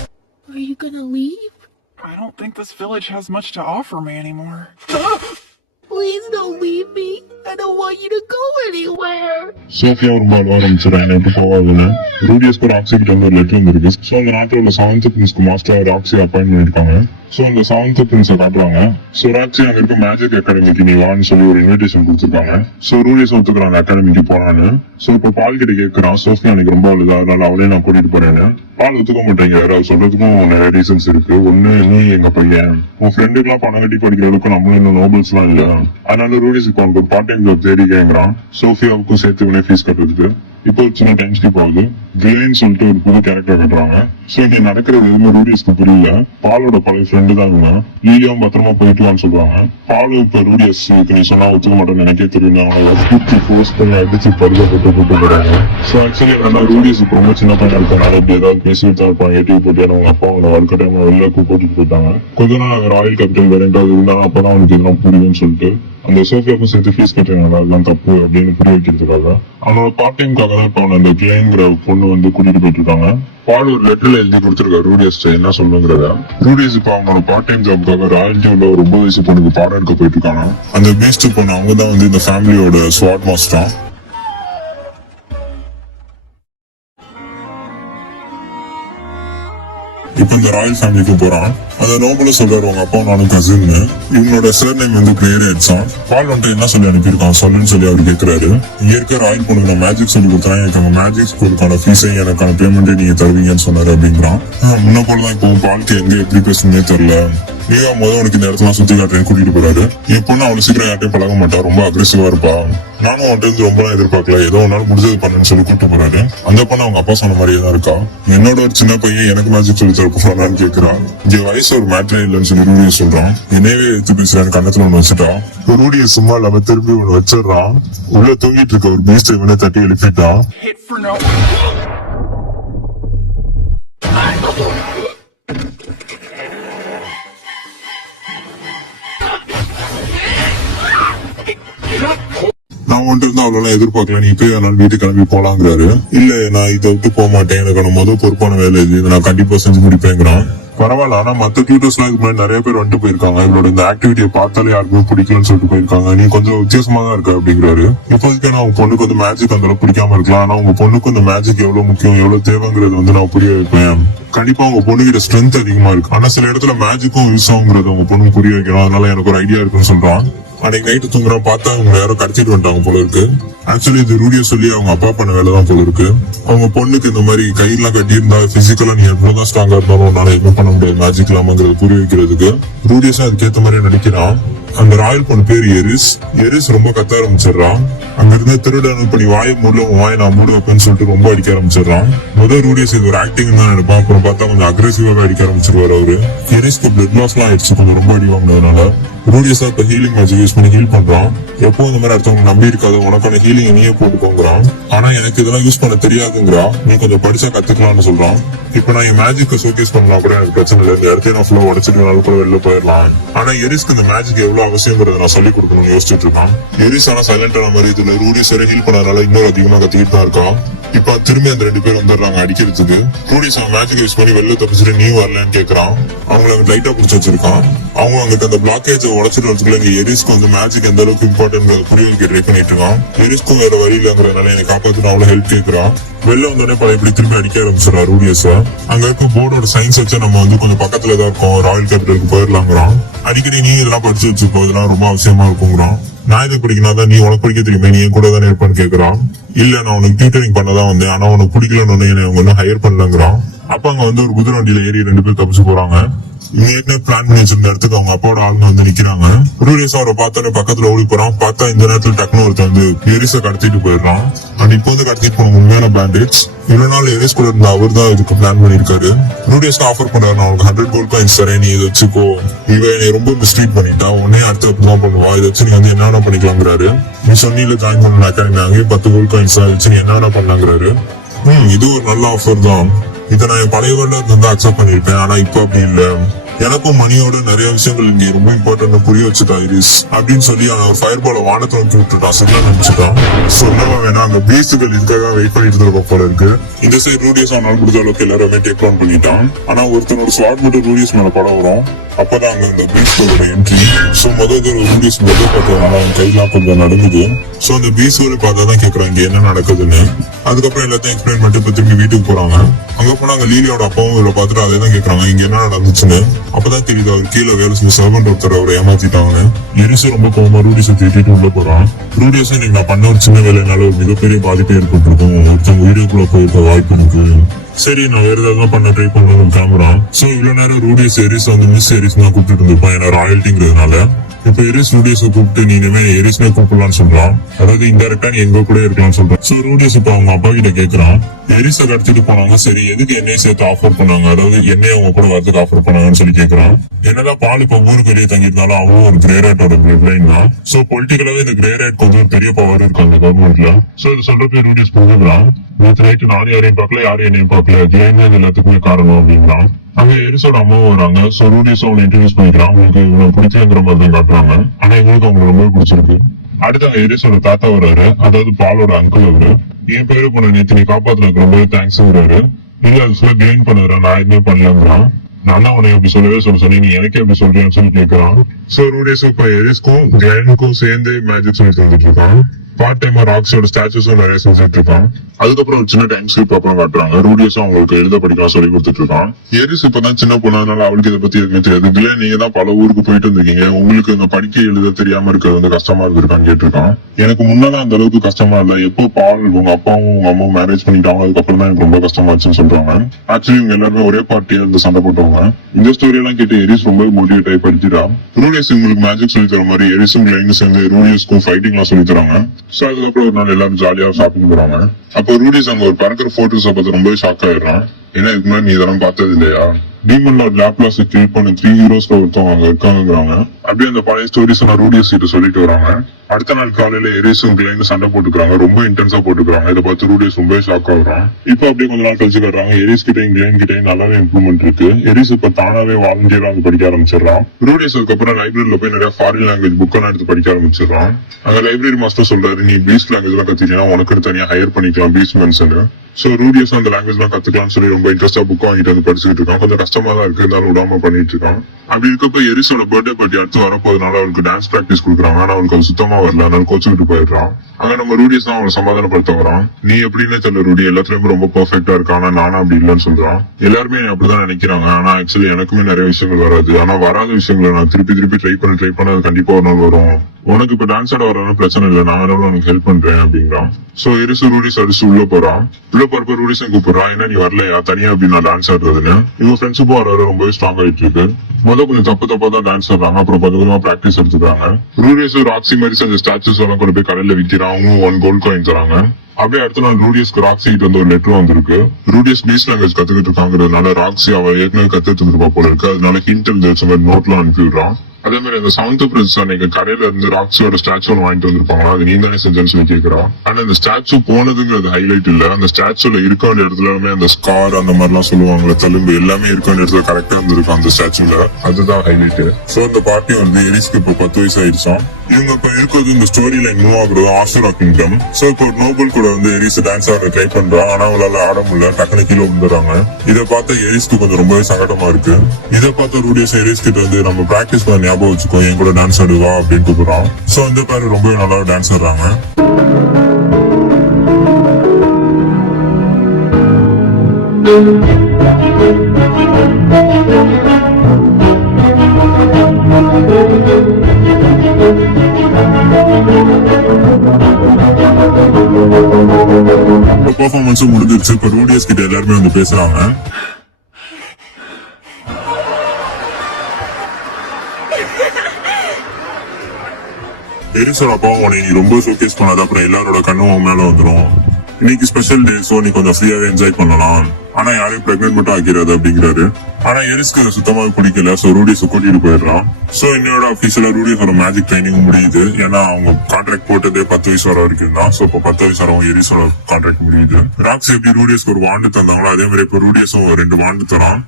Are you gonna leave? I don't think this village has much to offer me anymore. Please don't leave me. I don't want you to go anywhere. Sophia ரொம்ப அழுவ ஆரம்பிச்சிடறேன், என்ன விட்டு போகாதுன்னு. ரூடியஸ்க்கு ஒரு ஆக்சி கிட்ட வந்து ஒரு லெட்டர் வந்திருக்கு. சோ அந்த நாட்டில் உள்ள 7th பிரின்ஸ்க்கு மாஸ்டர் ஒரு ஆக்சி அப்பாயின்ட் பண்ணிருக்காங்க. சோ அந்த 7th பிரின்ஸை காட்டுறாங்க. சோ ராக்சி அங்க இருக்க மேஜிக் அகாடமிக்கு நீ வான்னு சொல்லி ஒரு இன்விடேஷன் கொடுத்துருக்காங்க. சோ ரூடியஸ் ஒத்துக்கிறாங்க அகாடமிக்கு போறான்னு. சோ இப்ப பால் கிட்ட கேட்கறான், சோஃபியா எனக்கு ரொம்ப அழுதா, அதனால அவளே நான் கூட்டிட்டு போறேன்னு. பால் ஒத்துக்க மாட்டேங்கிறாரு. அது சொல்றதுக்கும் நிறைய ரீசன்ஸ் இருக்கு. ஒண்ணு, நீ எங்க பையன், உன் ஃப்ரெண்டுக்கு எல்லாம் பணம் கட்டி படிக்கிற அளவுக்கு நம்மளும் இன்னும் நோபல்ஸ் எல்லாம் இல்ல, அதனால ரூடியஸ் இப்போ அவனுக்கு ஒரு பார்ட் டைம் ஜாப் தேடிக்கிறான். சோஃபியாவுக்கும் சேர்த்து இவனே ஃபீஸ் கட்டுறதுக்கு. இப்போ ஒரு சின்ன டைம் ஸ்கிப் ஆகுது. கிளேன்னு சொல்லிட்டு ஒரு புது கேரக்டர் கட்டுறாங்க. சோ இது நடக்கிறது எதுவுமே ரூடியஸ்க்கு புரியல. பாலோட பழைய ஃப்ரெண்டு தான் இவங்க. லீலியாவும் பத்திரமா போயிட்டுவான்னு சொல்றாங்க. பாலு இப்ப ரூடியஸ் நீ சொன்னா ஒத்துக்க மாட்டேன்னு எனக்கே தெரியும், அவனை வற்புறுத்தி போஸ்ட் பண்ணி அடிச்சு பருக போட்டு போறாங்க. சோ ஆக்சுவலி என்னன்னா ரூடியஸ் இப்ப ரொம்ப சின்ன பையனா இருக்கனால இப்படி ஏதாவது பேசிட்டு தான் இருப்பாங்க. ஏடிவி போட்டு அவங்க அப்பா அவனை வலுக்கட்டாயமா வெளில கூப்பிட்டு போயிட்டாங்க. கொஞ்ச நாள் ராயல் கேபிட்டல் வேறெண்டாவது இருந்தாலும் அப்பதான் அவனுக்கு இதெல்லாம் புரியும்னு சொல்லிட்டு அந்த சோஃபியாவுக்கும் சேர்த்து ஃபீஸ் கட்டுறாங்க அதெல்லாம் தப்பு அப்படின்னு புரிய வைக்கிறதுக்காக அவனோட பார்ட் டைம்காக தான் இப்போ அவனை அந்த கிளைங்கிற பொண்ணு வந்து கூட்டிட்டு போயிட்டு இருக்காங்க. பால் ஒரு லெட்டர்ல எழுதி கொடுத்துருக்காரு ரூடியஸ் என்ன சொல்லணுங்கிறத. ரூடியஸ் இப்போ அவனோட பார்ட் டைம் ஜாப்காக ராயல்டி உள்ள ஒரு 9 வயசு பொண்ணுக்கு பாடம் எடுக்க போயிட்டு இருக்காங்க. அந்த பீஸ்ட் பொண்ணு அவங்க தான் வந்து இந்த ஃபேமிலியோட ஸ்வாட் மாஸ்டர். இப்ப இந்த ராயல் ஃபேமிலிக்கு போறான். அந்த நோபல சொல்றாரு உங்க அப்பா நானும் கசின். இவனோட சர் நேம் வந்து கிரேரேட்ஸா. பால் வந்துட்டு என்ன சொல்லி அனுப்பியிருக்கான் சொல்லுன்னு சொல்லி அவர் கேட்கிறாரு. இங்க இருக்க ராயல் பொண்ணுக்கு நான் மேஜிக் சொல்லி கொடுத்தேன், எனக்கு அந்த மேஜிக் ஸ்கூலுக்கான ஃபீஸை எனக்கான பேமெண்ட்டை நீங்க தருவீங்கன்னு சொன்னாரு அப்படிங்கிறான். முன்ன போலதான் இப்போ பாலுக்கு எங்க எப்படி பேசுனே தெரியல. நீங்க முதல் உனக்கு இந்த இடத்துல சுத்தி காட்டுறேன் கூட்டிட்டு போறாரு. என் பொண்ணு அவ்வளவு சீக்கிரம் யார்ட்டையும் பழக மாட்டா, ரொம்ப அக்ரெசிவா இருப்பா. நானும் அவன்கிட்ட இருந்து ரொம்ப எதிர்பார்க்கல, ஏதோ ஒன்னாலும் முடிஞ்சது பண்ணுன்னு சொல்லி கூட்டு போறாரு. அந்த பொண்ணு அவங்க அப்பா சொன்ன மாதிரியே தான் இருக்கா. என்னோட ஒரு சின்ன பையன் எனக்கு மேஜிக் சொல்லி தர போறான்னு கேட்கிறான். இங்க வயசு ஒரு மேட்டரே இல்லைன்னு சொல்லி ரூடியஸ் சொல்றான். என்னவே எடுத்து பேசுறான்னு கண்ணத்துல ஒண்ணு வச்சுட்டா. ரூடியஸ் சும்மா இல்லாம திரும்பி ஒண்ணு வச்சிடறான். உள்ள தூங்கிட்டு இருக்க ஒரு பீஸ்ட் இவனை தட்டி எழுப்பிட்டான். Hit for no. நான் வந்துட்டு இருந்தா அவ்வளவு எதிர்பார்க்கல, நீ போய் அதனால வீட்டுக்கு கிளம்பி போலாங்கிறாரு. இல்ல நான் இதை விட்டு போக மாட்டேன், எனக்கான முதல் பொறுப்பான வேலை இது, இதை நான் கண்டிப்பா செஞ்சு முடிப்பேங்கிறான். பரவாயில்ல, ஆனா மத்த டியூட்டர்ஸ் எல்லாம் இதுக்கு முன்னாடி நிறைய பேர் வந்துட்டு போயிருக்காங்க, இவளோட இந்த ஆக்டிவிட்டியை பார்த்தாலே யாருக்குமே பிடிக்கலன்னு சொல்லிட்டு போயிருக்காங்க, நீ கொஞ்சம் வித்தியாசமா தான் இருக்க அப்படிங்கிறாரு. இப்போதைக்கு நான் உங்க பொண்ணுக்கு வந்து மேஜிக் அந்த அளவுக்கு பிடிக்காம இருக்கலாம், ஆனா உங்க பொண்ணுக்கு இந்த மேஜிக் எவ்வளவு முக்கியம் எவ்வளவு தேவைங்கிறது வந்து நான் புரிய வைப்பேன். கண்டிப்பா உங்க பொண்ணுகிட்ட ஸ்ட்ரென்த் அதிகமா இருக்கு, ஆனா சில இடத்துல மேஜிக்கும் யூஸ் ஆகுங்கிறது உங்க பொண்ணுக்கு புரிய வைக்கணும், அதனால எனக்கு ஒரு ஐடியா இருக்குன்னு சொல்றான். அன்னைக்கு நைட்டு தூங்குறான், பார்த்தா அவங்க யாரோ கடத்திட்டு வந்துட்டாங்க போல இருக்கு. ஆக்சுவலி இது ரூடியஸ் சொல்லி அவங்க அப்பா பண்ண வேலைதான் போல இருக்கு. அவங்க பொண்ணுக்கு இந்த மாதிரி கையெல்லாம் கட்டி இருந்தா பிசிக்கலா நீ எவ்வளவுதான் ஸ்ட்ராங்கா இருந்தாலும் உன்னால எதுவும் பண்ண முடியாது மேஜிக் இல்லாமங்கிறது புரிய வைக்கிறதுக்கு ரூடியஸ் அதுக்கேற்ற மாதிரி நடிக்கிறான். அந்த ராயல் பொண்ணு பேரு எரிஸ் ரொம்ப கத்த ஆரம்பிச்சிடறான். அங்க இருந்த திருடன் பண்ணி வாயை வாயை நான் மூட வைப்பேன்னு சொல்லிட்டு ரொம்ப அடிக்க ஆரம்பிச்சிடறான். முதல் ரூடியஸ் இது ஒரு ஆக்டிங் தான் நினைப்பான், அப்புறம் பார்த்தா கொஞ்சம் அக்ரெசிவாவே அடிக்க ஆரம்பிச்சிருவாரு அவரு. எரிஸ்க்கு பிளட் லாஸ் எல்லாம் ஆயிடுச்சு கொஞ்சம் ரொம்ப அடி வாங்கினதுனால. ரூடியஸா இப்ப ஹீலிங் மேஜிக் யூஸ் பண்ணி ஹீல் பண்றான். எப்போ இந்த மாதிரி அடுத்தவங்க நம்பி இருக்காது, உனக்கான ஹீலிங் நீயே போட்டுக்கோங்கிறான். ஆனா எனக்கு இதெல்லாம் யூஸ் பண்ண தெரியாதுங்கிறா, நீ கொஞ்சம் படிச்சா கத்துக்கலாம்னு சொல்றான். இப்ப நான் என் மேஜிக்க ஷோகேஸ் பண்ணலாம் கூட எனக்கு பிரச்சனை இல்லை, இந்த இடத்தையும் நான் ஃபுல்லா உடச்சிட்டு கூட வெளில போயிடலாம். ஆனா எரிஸ்க்கு இந்த மேஜிக் எவ்வளவு அவசியங்கிறத நான் சொல்லி கொடுக்கணும்னு யோசிச்சுட்டு இருக்கான். எரிஸ் ஆனா சைலண்டான மாதிரி இதுல ரூடியஸ் ஹீல் பண்ணதுனால இன்னொரு அதிகமா கத்திக்கிட்டு தான் இருக்கான். இப்ப திரும்பி அந்த 2 பேர் வந்துடுறாங்க அடிக்கிறதுக்கு. ரூடியஸ் அவன் மேஜிக் யூஸ் பண்ணி வெளில தப்பிச்சுட்டு நீ வரலன்னு கேக்குறான். அவங்களை அங்க லைட்டா பிடிச்சு வச்சிருக்கான். அவங்க அங்கிட்ட அந்த பிளாக்கேஜ் உடச்சிட்டு வரதுக்குள்ள இங்க எரிஸ்க்கு வந்து மேஜிக் எந்த அளவுக்கு இம்பார்ட்டன்ட் புரிய வைக்க ட்ரை பண்ணிட்டு இருக்கான். எரிஸ்க்கும் வேற வழி இல்லங்கிறதுனால என்னை காப்பாத்துட்டு அவ்வளவு ஹெல்ப் கேட்கிறான். வெளில வந்தோடனே பல இப்படி திரும்பி அடிக்க ஆரம்பிச்சிடறா ரூடியஸ். அங்க இருக்க போர்டோட சயின்ஸ் வச்சு நம்ம வந்து கொஞ்சம் பக்கத்துல தான் இருக்கோம், ராயல் கேபிட்டலுக்கு போயிடலாங்கிறான். அடிக்கடி நீ இதெல்லாம் படிச்சு வச்சுக்கோ, இதெல்லாம் ரொம்ப அவசியமா இருக்குங்கிறான். நான் இதை படிக்கணும் நீ உனக்கு படிக்க தெரியுமே, நீ என் கூட தானே இருப்பான்னு கேக்குறான். இல்ல நான் உனக்கு டியூட்டரிங் பண்ணதான் வந்தேன், ஆனா உனக்கு பிடிக்கலன்னு என்னை அவங்க இன்னும் ஹையர் பண்ணலங்கிறான். அப்ப அங்க வந்து ஒரு குதிரை வண்டியில ஏறி 2 பேர் தப்பிச்சு போறாங்க. இவங்க ஏற்கனவே பிளான் பண்ணி வச்சிருந்த இடத்துக்கு அவங்க அப்பாவோட ஆளுங்க வந்து நிக்கிறாங்க. ரூடியஸ் அவரை பார்த்தோன்னே பக்கத்துல ஓடி போறான். பார்த்தா இந்த நேரத்துல டக்குனு ஒருத்தர் வந்து எரிஸை கடத்திட்டு போயிடுறான். அண்ட் இப்போ வந்து கடத்திட்டு போன உண்மையான பேண்டேஜ். இவ்வளவு நாள் எரிஸ் கூட இருந்த அவர் தான் இதுக்கு பிளான் பண்ணிருக்காரு. ரூடியஸ் ஆஃபர் பண்றாரு, நான் உனக்கு 100 கோல்ட் காயின்ஸ் தரேன், நீ இதை வச்சுக்கோ. இவ என்னை ரொம்ப மிஸ்ட்ரீட் பண்ணிட்டா, உடனே அடுத்து அப்படிதான் பண்ணுவா, இதை வச்சு நீ வந்து என்ன பண்ணிக்கலாங்கிறாரு. நீ சொன்னில ஜாயின் பண்ண அகாடமி அங்கேயே 10 கோல்ட் காயின்ஸ் வச்சு நீ என்ன பண்ணலாங்கிறாரு. இது ஒரு நல்ல ஆஃபர் தான், இதை நான் என் பழைய வேலை இருந்து அக்செப்ட் பண்ணிருப்பேன், ஆனா இப்ப அப்படி இல்ல, எனக்கும் மணியோட நிறைய விஷயங்கள் இங்க ரொம்ப இம்பார்ட்டன்ட் புரிய வச்சுட்டா ஐரிஸ் அப்படின்னு சொல்லி அவன் ஃபயர் பால வானத்தை வந்து விட்டுட்டான். சொல்ல நினைச்சுட்டான். சொல்லவா வேணா, அந்த பீஸ்டுகள் இதுக்காக வெயிட் பண்ணிட்டு இருக்க போல இருக்கு. இந்த சைடு ரூடியஸ் அவனால் முடிஞ்ச அளவுக்கு எல்லாருமே டேக் டவுன் பண்ணிட்டான். ஆனா ஒருத்தனோட ஸ்வாட் மட்டும் ரூடியஸ் மேல படம் வரும். அப்பதான் அங்க இந்த பீஸ்டோட என்ட்ரி. சோ முதல் ரூடியஸ் முதல் பார்த்ததுனால அவன் கையெல்லாம் கொஞ்சம் நடந்தது. சோ அந்த பீஸ்டோட பார்த்தாதான் கேக்குறாங்க இங்க என்ன நடக்குதுன்னு. அதுக்கப்புறம் எல்லாத்தையும் எக்ஸ்பிளைன் பண்ணிட்டு இப்ப திரும்பி வீட்டுக்கு போறாங்க. அங்க போனா அங்க லீலியோட அப்பாவும் இவரை பார்த்துட்டு அதே தான் கேக்குறாங்க, இங்க என்ன நடந்துச்சுன்னு. அப்பதான் தெரியுது அவர் கீழே வேலை செஞ்ச சர்வன்ட் ஒருத்தர் அவரை ஏமாத்திட்டாங்க. எரிசு ரொம்ப கோவமா ரூடியஸை திட்டிட்டு உள்ள போறான். ரூடியஸ் இன்னைக்கு நான் பண்ண ஒரு சின்ன வேலைனால ஒரு மிகப்பெரிய பாதிப்பை ஏற்பட்டிருக்கும், ஒருத்தவங்க வீடியோக்குள்ள போயிருக்க வாய்ப்பு இருக்கு, சரி நான் வேற ஏதாவது பண்ண ட்ரை பண்ணணும் கிளம்புறான். சோ இவ்வளவு நேரம் ரூடியஸ் எரிஸ் வந்து மிஸ் எரிஸ் தான் கூப்பிட்டு இருந்திருப்பான், ஏன்னா ராயல்ட்டிங்கிறதுனால. இப்ப எரிஸ் ரூடியஸை கூப்பிட்டு நீ இனிமே எரிஸ்னே கூப்பிடலாம்னு சொல்றான். அதாவது இன்டெரக்டா நீ எங்க கூட இருக்கலாம்னு சொல்றான். சோ ரூடியஸ் இப்ப அவங்க அப்பா கிட்ட கேக்குறான், எரிஸை கடத்திட்டு போனாங்க, சரி எதுக்கு என்னைய சேர்த்து ஆஃபர் பண்ணாங்க, அதாவது என்னைய அவங்க கூட வரதுக்கு ஆஃபர் பண்ணாங்கன்னு சொல்லி கேக்குறான். என்னதான் பால் இப்ப ஊருக்கு வெளியே தங்கியிருந்தாலும் அவனும் ஒரு கிரேரேட்டோட பிளைன் தான். சோ பொலிட்டிக்கலாவே இந்த கிரேரேட் கொஞ்சம் ஒரு பெரிய பவர் இருக்கு அந்த கவர்மெண்ட்ல. சோ இது சொல்றப்ப ரூடியஸ் புரிஞ்சுக்கிறான். நேற்று நைட்டு நானும் யாரையும் பார்க்கல, யாரும் என்னையும் பார்க்கல, பார்க்கல, கிளைன் தான் இது எல்லாத்துக்குமே காரணம் அப்படிங்கிறான். அங்க எரிஸோட அம்மாவும் வராங்க. சோ ரூடியஸும் அவனை இன்ட்ரடியூஸ் பண்ணிக்கிறான். உங்களுக்கு இவனை பிடிக்கலங்கிற மாதிரி தான் காட்டுறாங்க. ஆனா எங்களுக்கு அவங்க ரொம்ப பிடிச்சிருக்கு. அடுத்து அங்க எரிஸோட தாத்தா வர்றாரு, அதாவது பாலோட அங்கிள் அவரு. என் பேரு பொண்ணு நேற்று நீ காப்பாத்துறதுக்கு ரொம்பவே தேங்க்ஸ்ங்கிறாரு. இல்ல அது சொல்ல கிளைன் பண்ணுறேன், நான் எதுவுமே பண்ணலங்கிறான். நான் தான் உனக்கு அப்படி சொல்லவே சொன்னேன், நீ எனக்கே அப்படி சொல்றேன்னு சொல்லி கேட்கறான். சோ ரூடியஸும் இப்ப எரிஸ்க்கும் கிளைனுக்கும் சேர்ந்து மேஜிக் சொல்லி தந்துட்டு இருக்கான். பார்ட் டைமா ராக்ஸோட ஸ்டாச்சுஸும் நிறைய செஞ்சுட்டு இருக்கான். அதுக்கப்புறம் ஒரு சின்ன டைம் ஸ்லிப் அப்புறம் காட்டுறாங்க. ரூடியஸும் அவங்களுக்கு எழுத படிக்கலாம் சொல்லி கொடுத்துட்டு இருக்கான். எரிஸ் இப்பதான் சின்ன பொண்ணாதனால அவளுக்கு இதை பத்தி எதுவுமே தெரியாது. இதுல நீங்க தான் பல ஊருக்கு போயிட்டு இருந்தீங்க, உங்களுக்கு இந்த படிக்க எழுத தெரியாம இருக்கிறது வந்து கஷ்டமா இருந்திருக்கான்னு கேட்டிருக்கான். எனக்கு முன்னால அந்த அளவுக்கு கஷ்டமா இல்ல, எப்போ பால் உங்க அப்பாவும் உங்க அம்மாவும் மேரேஜ் பண்ணிட்டாங்க அதுக்கப்புறம் தான் எனக்கு ரொம்ப கஷ்டமாச்சுன்னு சொல்றாங்க. ஆக்சுவலி இவங்க எல்லாருமே ஒரே பார்ட்டியா இருந்து சண்டை போட்டவங்க. இந்த ஸ்டோரி எல்லாம் கேட்டு எரிஸ் ரொம்ப மோட்டிவேட் ஆகி படிச்சுட்டா. ரூடியஸ் உங்களுக்கு மேஜிக் சொல்லி தர மாதிரி எரிஸும் கிளைனும் சேர்ந்து ரூடியஸ்க்கும் ஃபைட்டிங் எல்லாம் சொல்லி தராங்க. சோ அதுக்கப்புறம் ஒரு நாள் எல்லாரும் ஜாலியா ஷாப்பிங் போறாங்க. அப்போ ரூடியஸ் அங்க ஒரு பறக்கிற போட்டோஸை பார்த்து ரொம்ப ஷாக் ஆயிடுறான். ஏன்னா இதுக்கு முன்னாடி நீ இதெல்லாம் பார்த்தது இல்லையா, டீமன் லார்ட் லாப்லாஸ் கிரியேட் பண்ண 3 ஹீரோஸ்ல ஒருத்தவங்க அங்க இருக்காங்கிறாங்க. அப்படியே அந்த பழைய ஸ்டோரிஸ் நான் ரூடியஸ் கிட்ட சொல்லிட்டு வராங்க. அடுத்த நாள் காலையில எரிஸும் கிளைனும் சண்டை போட்டுக்கிறாங்க, ரொம்ப இன்டென்ஸா போட்டுக்கிறாங்க. இதை பார்த்து ரூடியஸ் ரொம்ப ஷாக் ஆகுறான். இப்போ அப்படியே கொஞ்ச நாள் கழிச்சு காட்டுறாங்க, எரிஸ் கிட்டையும் கிளைன் கிட்டையும் நல்லாவே இம்ப்ரூவ்மெண்ட் இருக்கு. எரிஸ் இப்ப தானாவே வாலண்டியரா வந்து படிக்க ஆரம்பிச்சிடறான். ரூடியஸ் அதுக்கப்புறம் லைப்ரரியில போய் நிறைய ஃபாரின் லாங்குவேஜ் புக்கெல்லாம் எடுத்து படிக்க ஆரம்பிச்சிடறான். அங்க லைப்ரரி மாஸ்டர் சொல்றாரு, நீ பீஸ்ட் லாங்குவேஜ் எல்லாம் கத்துக்கிட்டீங்கன்னா உனக்கு தனியா ஹையர் பண்ணிக்கலாம் பீஸ்ட் மென்ஷன். சோ ரூடியஸ் அந்த லாங்குவேஜ் எல்லாம் கத்துக்கலாம்னு சொல்லி ரொம்ப இன்ட்ரெஸ்டா புக் வாங்கிட்டு வந்து படிச்சுட்டு இருக்கான். கொஞ்சம் கஷ்டமா தான் இருக்கு, இருந்தாலும் விடாம பண்ணிட்டு இருக்கான். அப்படி இருக்கப்ப எரிஸோட பர்த்டே பார்ட்டி அடுத்து வரப்போதுனால அவளுக்கு டான்ஸ் பிராக்டிஸ் கொடுக்குறாங்க. ஆனா அவனுக்கு அது சுத்தமா வரல, அதனால கோச்சுக்கிட்டு போயிடுறான். அங்க நம்ம ரூடியஸ் தான் அவனை சமாதானப்படுத்த வரான். நீ எப்படின்னு தெரியல ரூடி, எல்லாத்துலயுமே ரொம்ப பெர்ஃபெக்டா இருக்கான், ஆனா நானும் அப்படி இல்லைன்னு சொல்றான். எல்லாருமே அப்படிதான் நினைக்கிறாங்க, ஆனா ஆக்சுவலி எனக்குமே நிறைய விஷயங்கள் வராது. ஆனா வராத விஷயங்களை நான் திருப்பி திருப்பி ட்ரை பண்ண அது கண்டிப்பா ஒரு நாள் வரும். உனக்கு இப்ப டான்ஸ் ஆட வரணும் பிரச்சனை இல்லை, நான் வேணாலும் உனக்கு ஹெல்ப் பண்றேன் அப்படிங்கிறான். சோ எரிசு ரூடிஸ் அடிச்சு உள்ள போறான். உள்ள போறப்ப ரூடிஸும் கூப்பிடுறான், ஏன்னா நீ வரலையா தனியா அப்படின்னா டான்ஸ் ஆடுறதுன்னு. இவங்க ஃப்ரெண்ட்ஸுக்கும் வர ரொம்பவே ஸ்ட்ராங் ஆயிட்டு இருக்கு. கொஞ்சம் தப்பா தான் டான்ஸ் ஆடுறாங்க, அப்புறம் கொஞ்சமா பிராக்டிஸ் எடுத்துக்கிறாங்க. ரூடியஸ் ராக்ஸி மாதிரி செஞ்ச ஸ்டாச்சுஸ் எல்லாம் கொண்டு போய் கடையில விற்கிறான். அவங்க 1 கோல்ட் காயின் தராங்க. அப்படியே அடுத்த நாள் ரூடியஸ்க்கு ராக்ஸி கிட்ட வந்து ஒரு லெட்டர் வந்திருக்கு. ரூடியஸ் பீஸ் லாங்குவேஜ் கத்துக்கிட்டு இருக்காங்கிறதுனால ராக்ஸி அவ ஏற்கனவே கத்துட்டு இருப்பா போல இருக்கு. அதனால ஹிண்ட் எழுதி வச்ச மாதிரி நோட் எல்லாம் அனுப்பிடுறான். அதே மாதிரி அந்த 7th பிரின்ஸ் அன்னைக்கு கடையில இருந்து ராக்ஸியோட ஸ்டாச்சு ஒன்று வாங்கிட்டு வந்திருப்பாங்களா, அது நீ தானே செஞ்சேன்னு சொல்லி கேட்கிறான். ஆனா அந்த ஸ்டாச்சு போனதுங்கிறது ஹைலைட் இல்ல, அந்த ஸ்டாச்சுல இருக்க வேண்டிய இடத்துல அந்த ஸ்கார் அந்த மாதிரி எல்லாம் சொல்லுவாங்களே, தழும்பு எல்லாமே இருக்க வேண்டிய இடத்துல கரெக்டா இருந்திருக்கும் அந்த ஸ்டாச்சுல. அதுதான் ஹைலைட். சோ அந்த பார்ட்டி வந்து எரிஸ்க்கு இப்போ 10 வயசு ஆயிடுச்சான். இவங்க இப்ப இருக்கிறது இந்த ஸ்டோரி லைன் மூவ் ஆகுறது ஆசுரா கிங்டம். சோ இப்போ நோபல் கூட வந்து எரிஸ் டான்ஸ் ஆட ட்ரை பண்றான், ஆனா அவளால ஆட முடியல, டக்குனு கீழே வந்துடுறாங்க. இதை பார்த்து எரிஸ்க்கு கொஞ்சம் ரொம்பவே சங்கடமா இருக்கு. இதை பார்த்து ரூடியஸ் எரிஸ் கிட்ட வந்து நம்ம பிராக்டிஸ் பண்ண ஞாபகம் வச்சுக்கோ, என் கூட டான்ஸ் ஆடுவா அப்படின்னு கூப்பிடுறான். சோ இந்த பேரு ரொம்பவே நல்லா டான்ஸ் ஆடுறாங்க. பெர்ஃபார்மன்ஸும் முடிஞ்சிருச்சு. இப்ப ரூடியஸ் கிட்ட எல்லாருமே வந்து பேசுறாங்க. எரிஸோட அப்பாவும் உன்னை நீ ரொம்ப ஷோகேஸ் பண்ணாத, அப்புறம் எல்லாரோட கண்ணும் உன் மேல வந்துடும். இன்னைக்கு ஸ்பெஷல் டே, சோ நீ கொஞ்சம் ஃப்ரீயாவே என்ஜாய் பண்ணலாம், ஆனா யாரையும் பிரெக்னென்ட் மட்டும் ஆக்கிறாது அப்படிங்கிறாரு. ஆனா எரிஸ்க்கு சுத்தமாக பிடிக்கல. சோ ரூடியஸ் கூட்டிட்டு போயிடுறான். சோ இன்னையோட ஆபீஸ்ல ரூடியஸோட மேஜிக் ட்ரைனிங் முடியுது. ஏன்னா அவங்க கான்ட்ராக்ட் போட்டதே 10 வயசு வர வரைக்கும் தான். சோ இப்ப 10 வயசு வரவங்க எரிஸோட கான்ட்ராக்ட் முடியுது. ராக்ஸ் எப்படி ரூடியஸ்க்கு ஒரு வாண்டு தந்தாங்களோ அதே மாதிரி இப்ப ரூடியஸும் 2 வாண்டு தரான்.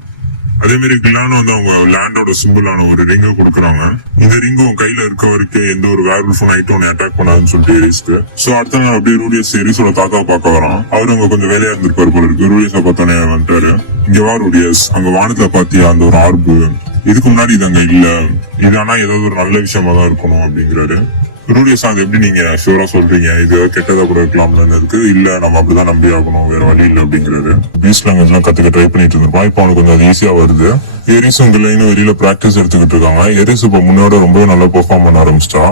அதே மாதிரி கிளானும் வந்து அவங்க லேண்டோட சிம்பிளான ஒரு ரிங்க கொடுக்குறாங்க. இந்த ரிங்கும் கையில இருக்க வரைக்கும் எந்த ஒரு வேர்வல்ஃபும் நைட் ஒன்னு அட்டாக் பண்ணாதுன்னு சொல்லிட்டு எரிஸ்க்கு. சோ அடுத்த நாள் அப்படியே ரூடியஸ் எரிஸோட தாத்தாவை பார்க்க வரான். அவரு அங்க கொஞ்சம் வேலையா இருந்திருப்பாரு போல இருக்கு. ரூடியஸை பார்த்தோன்னே வந்துட்டாரு. இங்க வா ரூடியஸ், அங்க வானத்துல பாத்தியா அந்த ஒரு ஆர்பு, இதுக்கு முன்னாடி இது அங்க இல்ல, இது ஆனா ஏதாவது ஒரு நல்ல விஷயமா தான் இருக்கணும் அப்படிங்கிறாரு. ரூடியஸ் அது எப்படி நீங்க ஷூரா சொல்றீங்க, இது கெட்டதா கூட இருக்கலாம்னு இருக்கு. இல்ல நம்ம அப்படிதான் நம்பி ஆகணும், வேற வழி இல்ல அப்படிங்கிறாரு. பீஸ் லாங்குவேஜ் எல்லாம் கத்துக்க ட்ரை பண்ணிட்டு இருந்திருப்பான். இப்ப அவனுக்கு கொஞ்சம் ஈஸியா வருது. எரிஸ் உங்க லைனும் வெளியில பிராக்டிஸ் எடுத்துக்கிட்டு இருக்காங்க. எரிஸ் இப்ப முன்னோட ரொம்பவே நல்லா பெர்ஃபார்ம் பண்ண ஆரம்பிச்சிட்டா.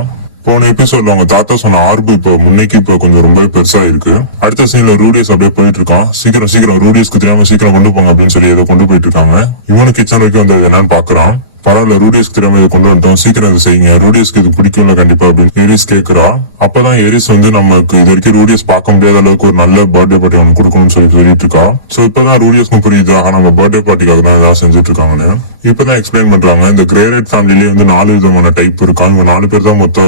போன எபிசோட்ல அவங்க தாத்தா சொன்ன ஆர்பு இப்ப முன்னைக்கு இப்ப கொஞ்சம் ரொம்ப பெருசா இருக்கு. அடுத்த சீன்ல ரூடியஸ் அப்படியே போயிட்டு இருக்கான். சீக்கிரம் ரூடியஸ்க்கு தெரியாம சீக்கிரம் கொண்டு போங்க அப்படின்னு சொல்லி ஏதோ கொண்டு போயிட்டு இருக்காங்க. இவனு கிச்சன் வரைக்கும் வந்து என்னன்னு பாக்குறான். பரவாயில்ல ரூடியஸ்க்கு தெரியாம இதை கொண்டு வந்துட்டோம், சீக்கிரம் இதை செய்யுங்க, ரூடியஸ்க்கு இது பிடிக்கும்ல கண்டிப்பா அப்படின்னு எரிஸ் கேக்குறா. அப்பதான் எரிஸ் வந்து நமக்கு இது வரைக்கும் ரூடியஸ் பார்க்க முடியாத அளவுக்கு ஒரு நல்ல பர்த்டே பார்ட்டி அவனுக்கு கொடுக்கணும்னு சொல்லிட்டு இருக்கா. சோ இப்பதான் ரூடியஸ்க்கும் புரியுது நம்ம பர்த்டே பார்ட்டிக்காக தான் ஏதாவது செஞ்சுட்டு இருக்காங்கன்னு. இப்பதான் எக்ஸ்பிளைன் பண்றாங்க. இந்த கிரேரைட் ஃபேமிலிலேயே வந்து 4 விதமான டைப் இருக்காங்க. இவங்க 4 பேர் தான் மொத்த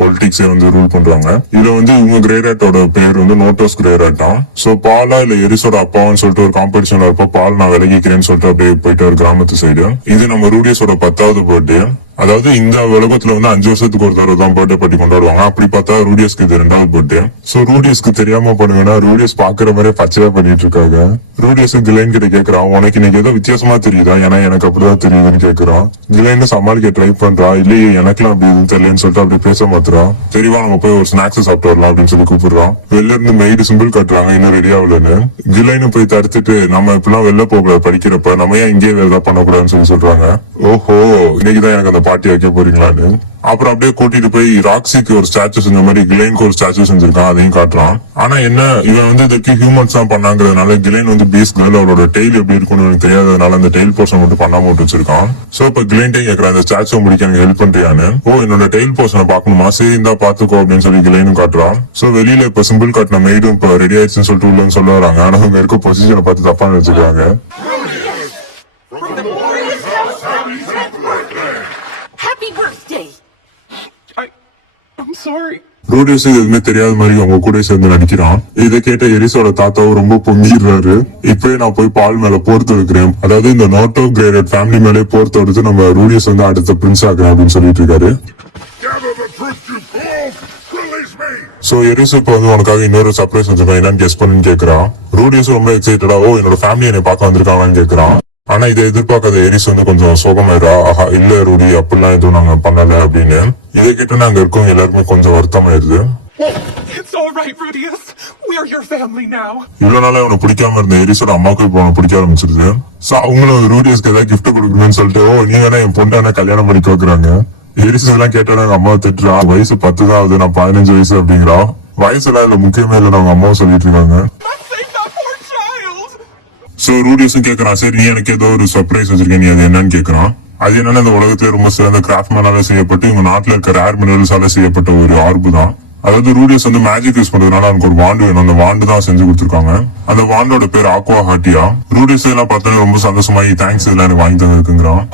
பொலிட்டிக்ஸே வந்து ரூல் பண்றாங்க. இதுல வந்து இவங்க கிரேரைட்டோட பேர் வந்து நோட்டோஸ் கிரேரைட்டா. சோ பாலா இல்ல எரிஸோட அப்பான்னு சொல்லிட்டு ஒரு காம்படிஷன்ல இருப்ப பால் நான் விலகிக்கிறேன்னு சொல்லிட்டு அப்படியே போயிட்டு ஒரு கிராமத்து சைடு. இது நம்ம ரூடியஸோட 10வது பர்த்டே. அதாவது இந்த உலகத்துல வந்து 5 வருஷத்துக்கு ஒரு தடவை தான் பர்த்டே பார்ட்டி கொண்டாடுவாங்க. அப்படி பார்த்தா ரூடியஸ்க்கு இது 2வது பர்த்டே. சோ ரூடியஸ்க்கு தெரியாம பண்ணுங்கன்னா ரூடியஸ் பாக்குற மாதிரியே பச்சையா பண்ணிட்டு இருக்காங்க. ரூடியஸ் கிளைன் கிட்ட கேக்குறான், உனக்கு இன்னைக்கு ஏதோ வித்தியாசமா தெரியுதா, ஏன்னா எனக்கு அப்படிதான் தெரியுதுன்னு கேக்குறான். கிளைன் சமாளிக்க ட்ரை பண்றா. இல்லையே எனக்குலாம் அப்படி எதுவும் தெரியலன்னு சொல்லிட்டு அப்படி பேச மாத்துறா. தெரியவா நம்ம போய் ஒரு ஸ்நாக்ஸ் சாப்பிட்டு வரலாம் அப்படின்னு சொல்லி கூப்பிடுறான். வெளில இருந்து மெய்டு சிம்பிள் காட்டுறாங்க, இன்னும் ரெடி ஆகலன்னு. கிளைனு போய் தடுத்துட்டு நம்ம இப்பெல்லாம் வெளில போக படிக்கிறப்ப நம்ம ஏன் இங்கே ஏதாவது பண்ணக்கூடாதுன்னு சொல்றாங்க. ஓஹோ இன்னைக்குதான் எனக்கு அந்த பார்ட்டி வைக்க போறீங்களான்னு. அப்புறம் அப்படியே கூட்டிட்டு போய் ராக்ஸிக்கு ஒரு ஸ்டாச்சு செஞ்ச மாதிரி கிளைனுக்கு ஒரு ஸ்டாச்சு செஞ்சிருக்கான், அதையும் காட்டுறான். ஆனா என்ன இவன் வந்து இதுக்கு ஹியூமன்ஸ் தான் பண்ணாங்கிறதுனால கிளைன் வந்து பீஸ் கேர்ள் அவளோட டெய்ல் எப்படி இருக்கும்னு எனக்கு தெரியாததுனால அந்த டெய்ல் போர்ஷன் மட்டும் பண்ணாம விட்டு வச்சிருக்கான். சோ இப்ப கிளைன்டே கேக்குறான், அந்த ஸ்டாச்சு முடிக்க எனக்கு ஹெல்ப் பண்றியான்னு. ஓ என்னோட டெய்ல் போர்ஷனை பாக்கணுமா, சரி இந்தா பாத்துக்கோ அப்படின்னு சொல்லி கிளைனும் காட்டுறான். சோ வெளியில இப்ப சிம்பிள் காட்டின மெய்டும் இப்ப ரெடி ஆயிடுச்சுன்னு சொல்லிட்டு உள்ளன்னு சொல்ல வராங்க. ஆனா அவங்க இருக்க பொசிஷனை பார்த்து தப்பா நினைச்சுக்கிறாங்க. Happy birthday! I'm sorry. Rudeus எதுவுமே தெரியாத மாதிரி அவங்க கூட சேர்ந்து நடிக்கிறான். இதை கேட்ட எரிஸோட தாத்தாவும் ரொம்ப பொங்கிடுறாரு. இப்பயே நான் போய் பால் மேல போர் தொடுக்கிறேன், அதாவது இந்த நோட்டோ கிரேரைட் ஃபேமிலி மேலே போர் தொடுத்து நம்ம ரூடியஸ் வந்து அடுத்த பிரின்ஸ் ஆகிறேன் அப்படின்னு சொல்லிட்டு இருக்காரு. சோ எரிஸ் இப்ப வந்து உனக்காக இன்னொரு சர்ப்ரைஸ் வச்சிருக்கான், என்னன்னு கெஸ் பண்ணுன்னு கேக்குறான். ரூடியஸ் ரொம்ப எக்ஸைட்டடா ஓ என்னோட ஃபேமிலி என்னை பார்க்க வந்திருக்காங்கன்னு கேக்குறான். ஆனா இதை எதிர்பார்க்காத எரிஸ் வந்து கொஞ்சம் சோகமாயிரா. ஆஹா இல்ல ரூடி அப்படிலாம் எதுவும் நாங்க பண்ணல அப்படின்னு. இதை கேட்டு நாங்க இருக்கோம் எல்லாருமே கொஞ்சம் வருத்தமாயிருது. It's all right, Rudius. We're your family now. இவ்வளவு நாளா அவனை பிடிக்காம இருந்த எரிஸோட அம்மாவுக்கு இப்ப அவனை பிடிக்க ஆரம்பிச்சிருது. சோ அவங்களும் ரூடியஸ்க்கு ஏதாவது கிஃப்ட் கொடுக்கணும்னு சொல்லிட்டு ஓ நீ வேணா என் பொண்ணான கல்யாணம் பண்ணி வைக்கிறாங்க. எரிஸ் எல்லாம் கேட்டா நாங்க அம்மாவை திட்டுறா. வயசு 10 தான் ஆகுது, நான் 15 வயசு அப்படிங்கிறா. வயசுல இதுல முக்கியமே இல்லைன்னு அவங்க அம்மாவும் சொல்லிட்டு இருக்காங்க. Save that poor child. So ரூடியஸும் கேக்குறான், சரி நீ எனக்கு ஏதோ ஒரு சர்ப்ரைஸ் வச்சிருக்கேன், நீ அது என்னன்னு கேக்குறான். அது என்னன்னா இந்த உலகத்திலே ரொம்ப சிறந்த கிராஃப்ட்மேனால செய்யப்பட்டு இவங்க நாட்டுல இருக்க ரேர் மினரல்ஸால செய்யப்பட்ட ஒரு ஆர்பு தான். அதாவது ரூடியஸ் வந்து மேஜிக் யூஸ் பண்றதுனால அவனுக்கு ஒரு வாண்டு வேணும், அந்த வாண்டு தான் செஞ்சு கொடுத்துருக்காங்க. அந்த வாண்டோட பேர் ஆக்வா ஹாட்டியா. ரூடியஸ் எல்லாம் பார்த்தா ரொம்ப சந்தோஷமாயி தேங்க்ஸ் இதெல்லாம் எனக்கு வாங்கி தந்திருக்குங்கிறான்.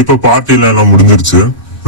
இப்ப பார்ட்டில எல்லாம் முடிஞ்சிருச்சு.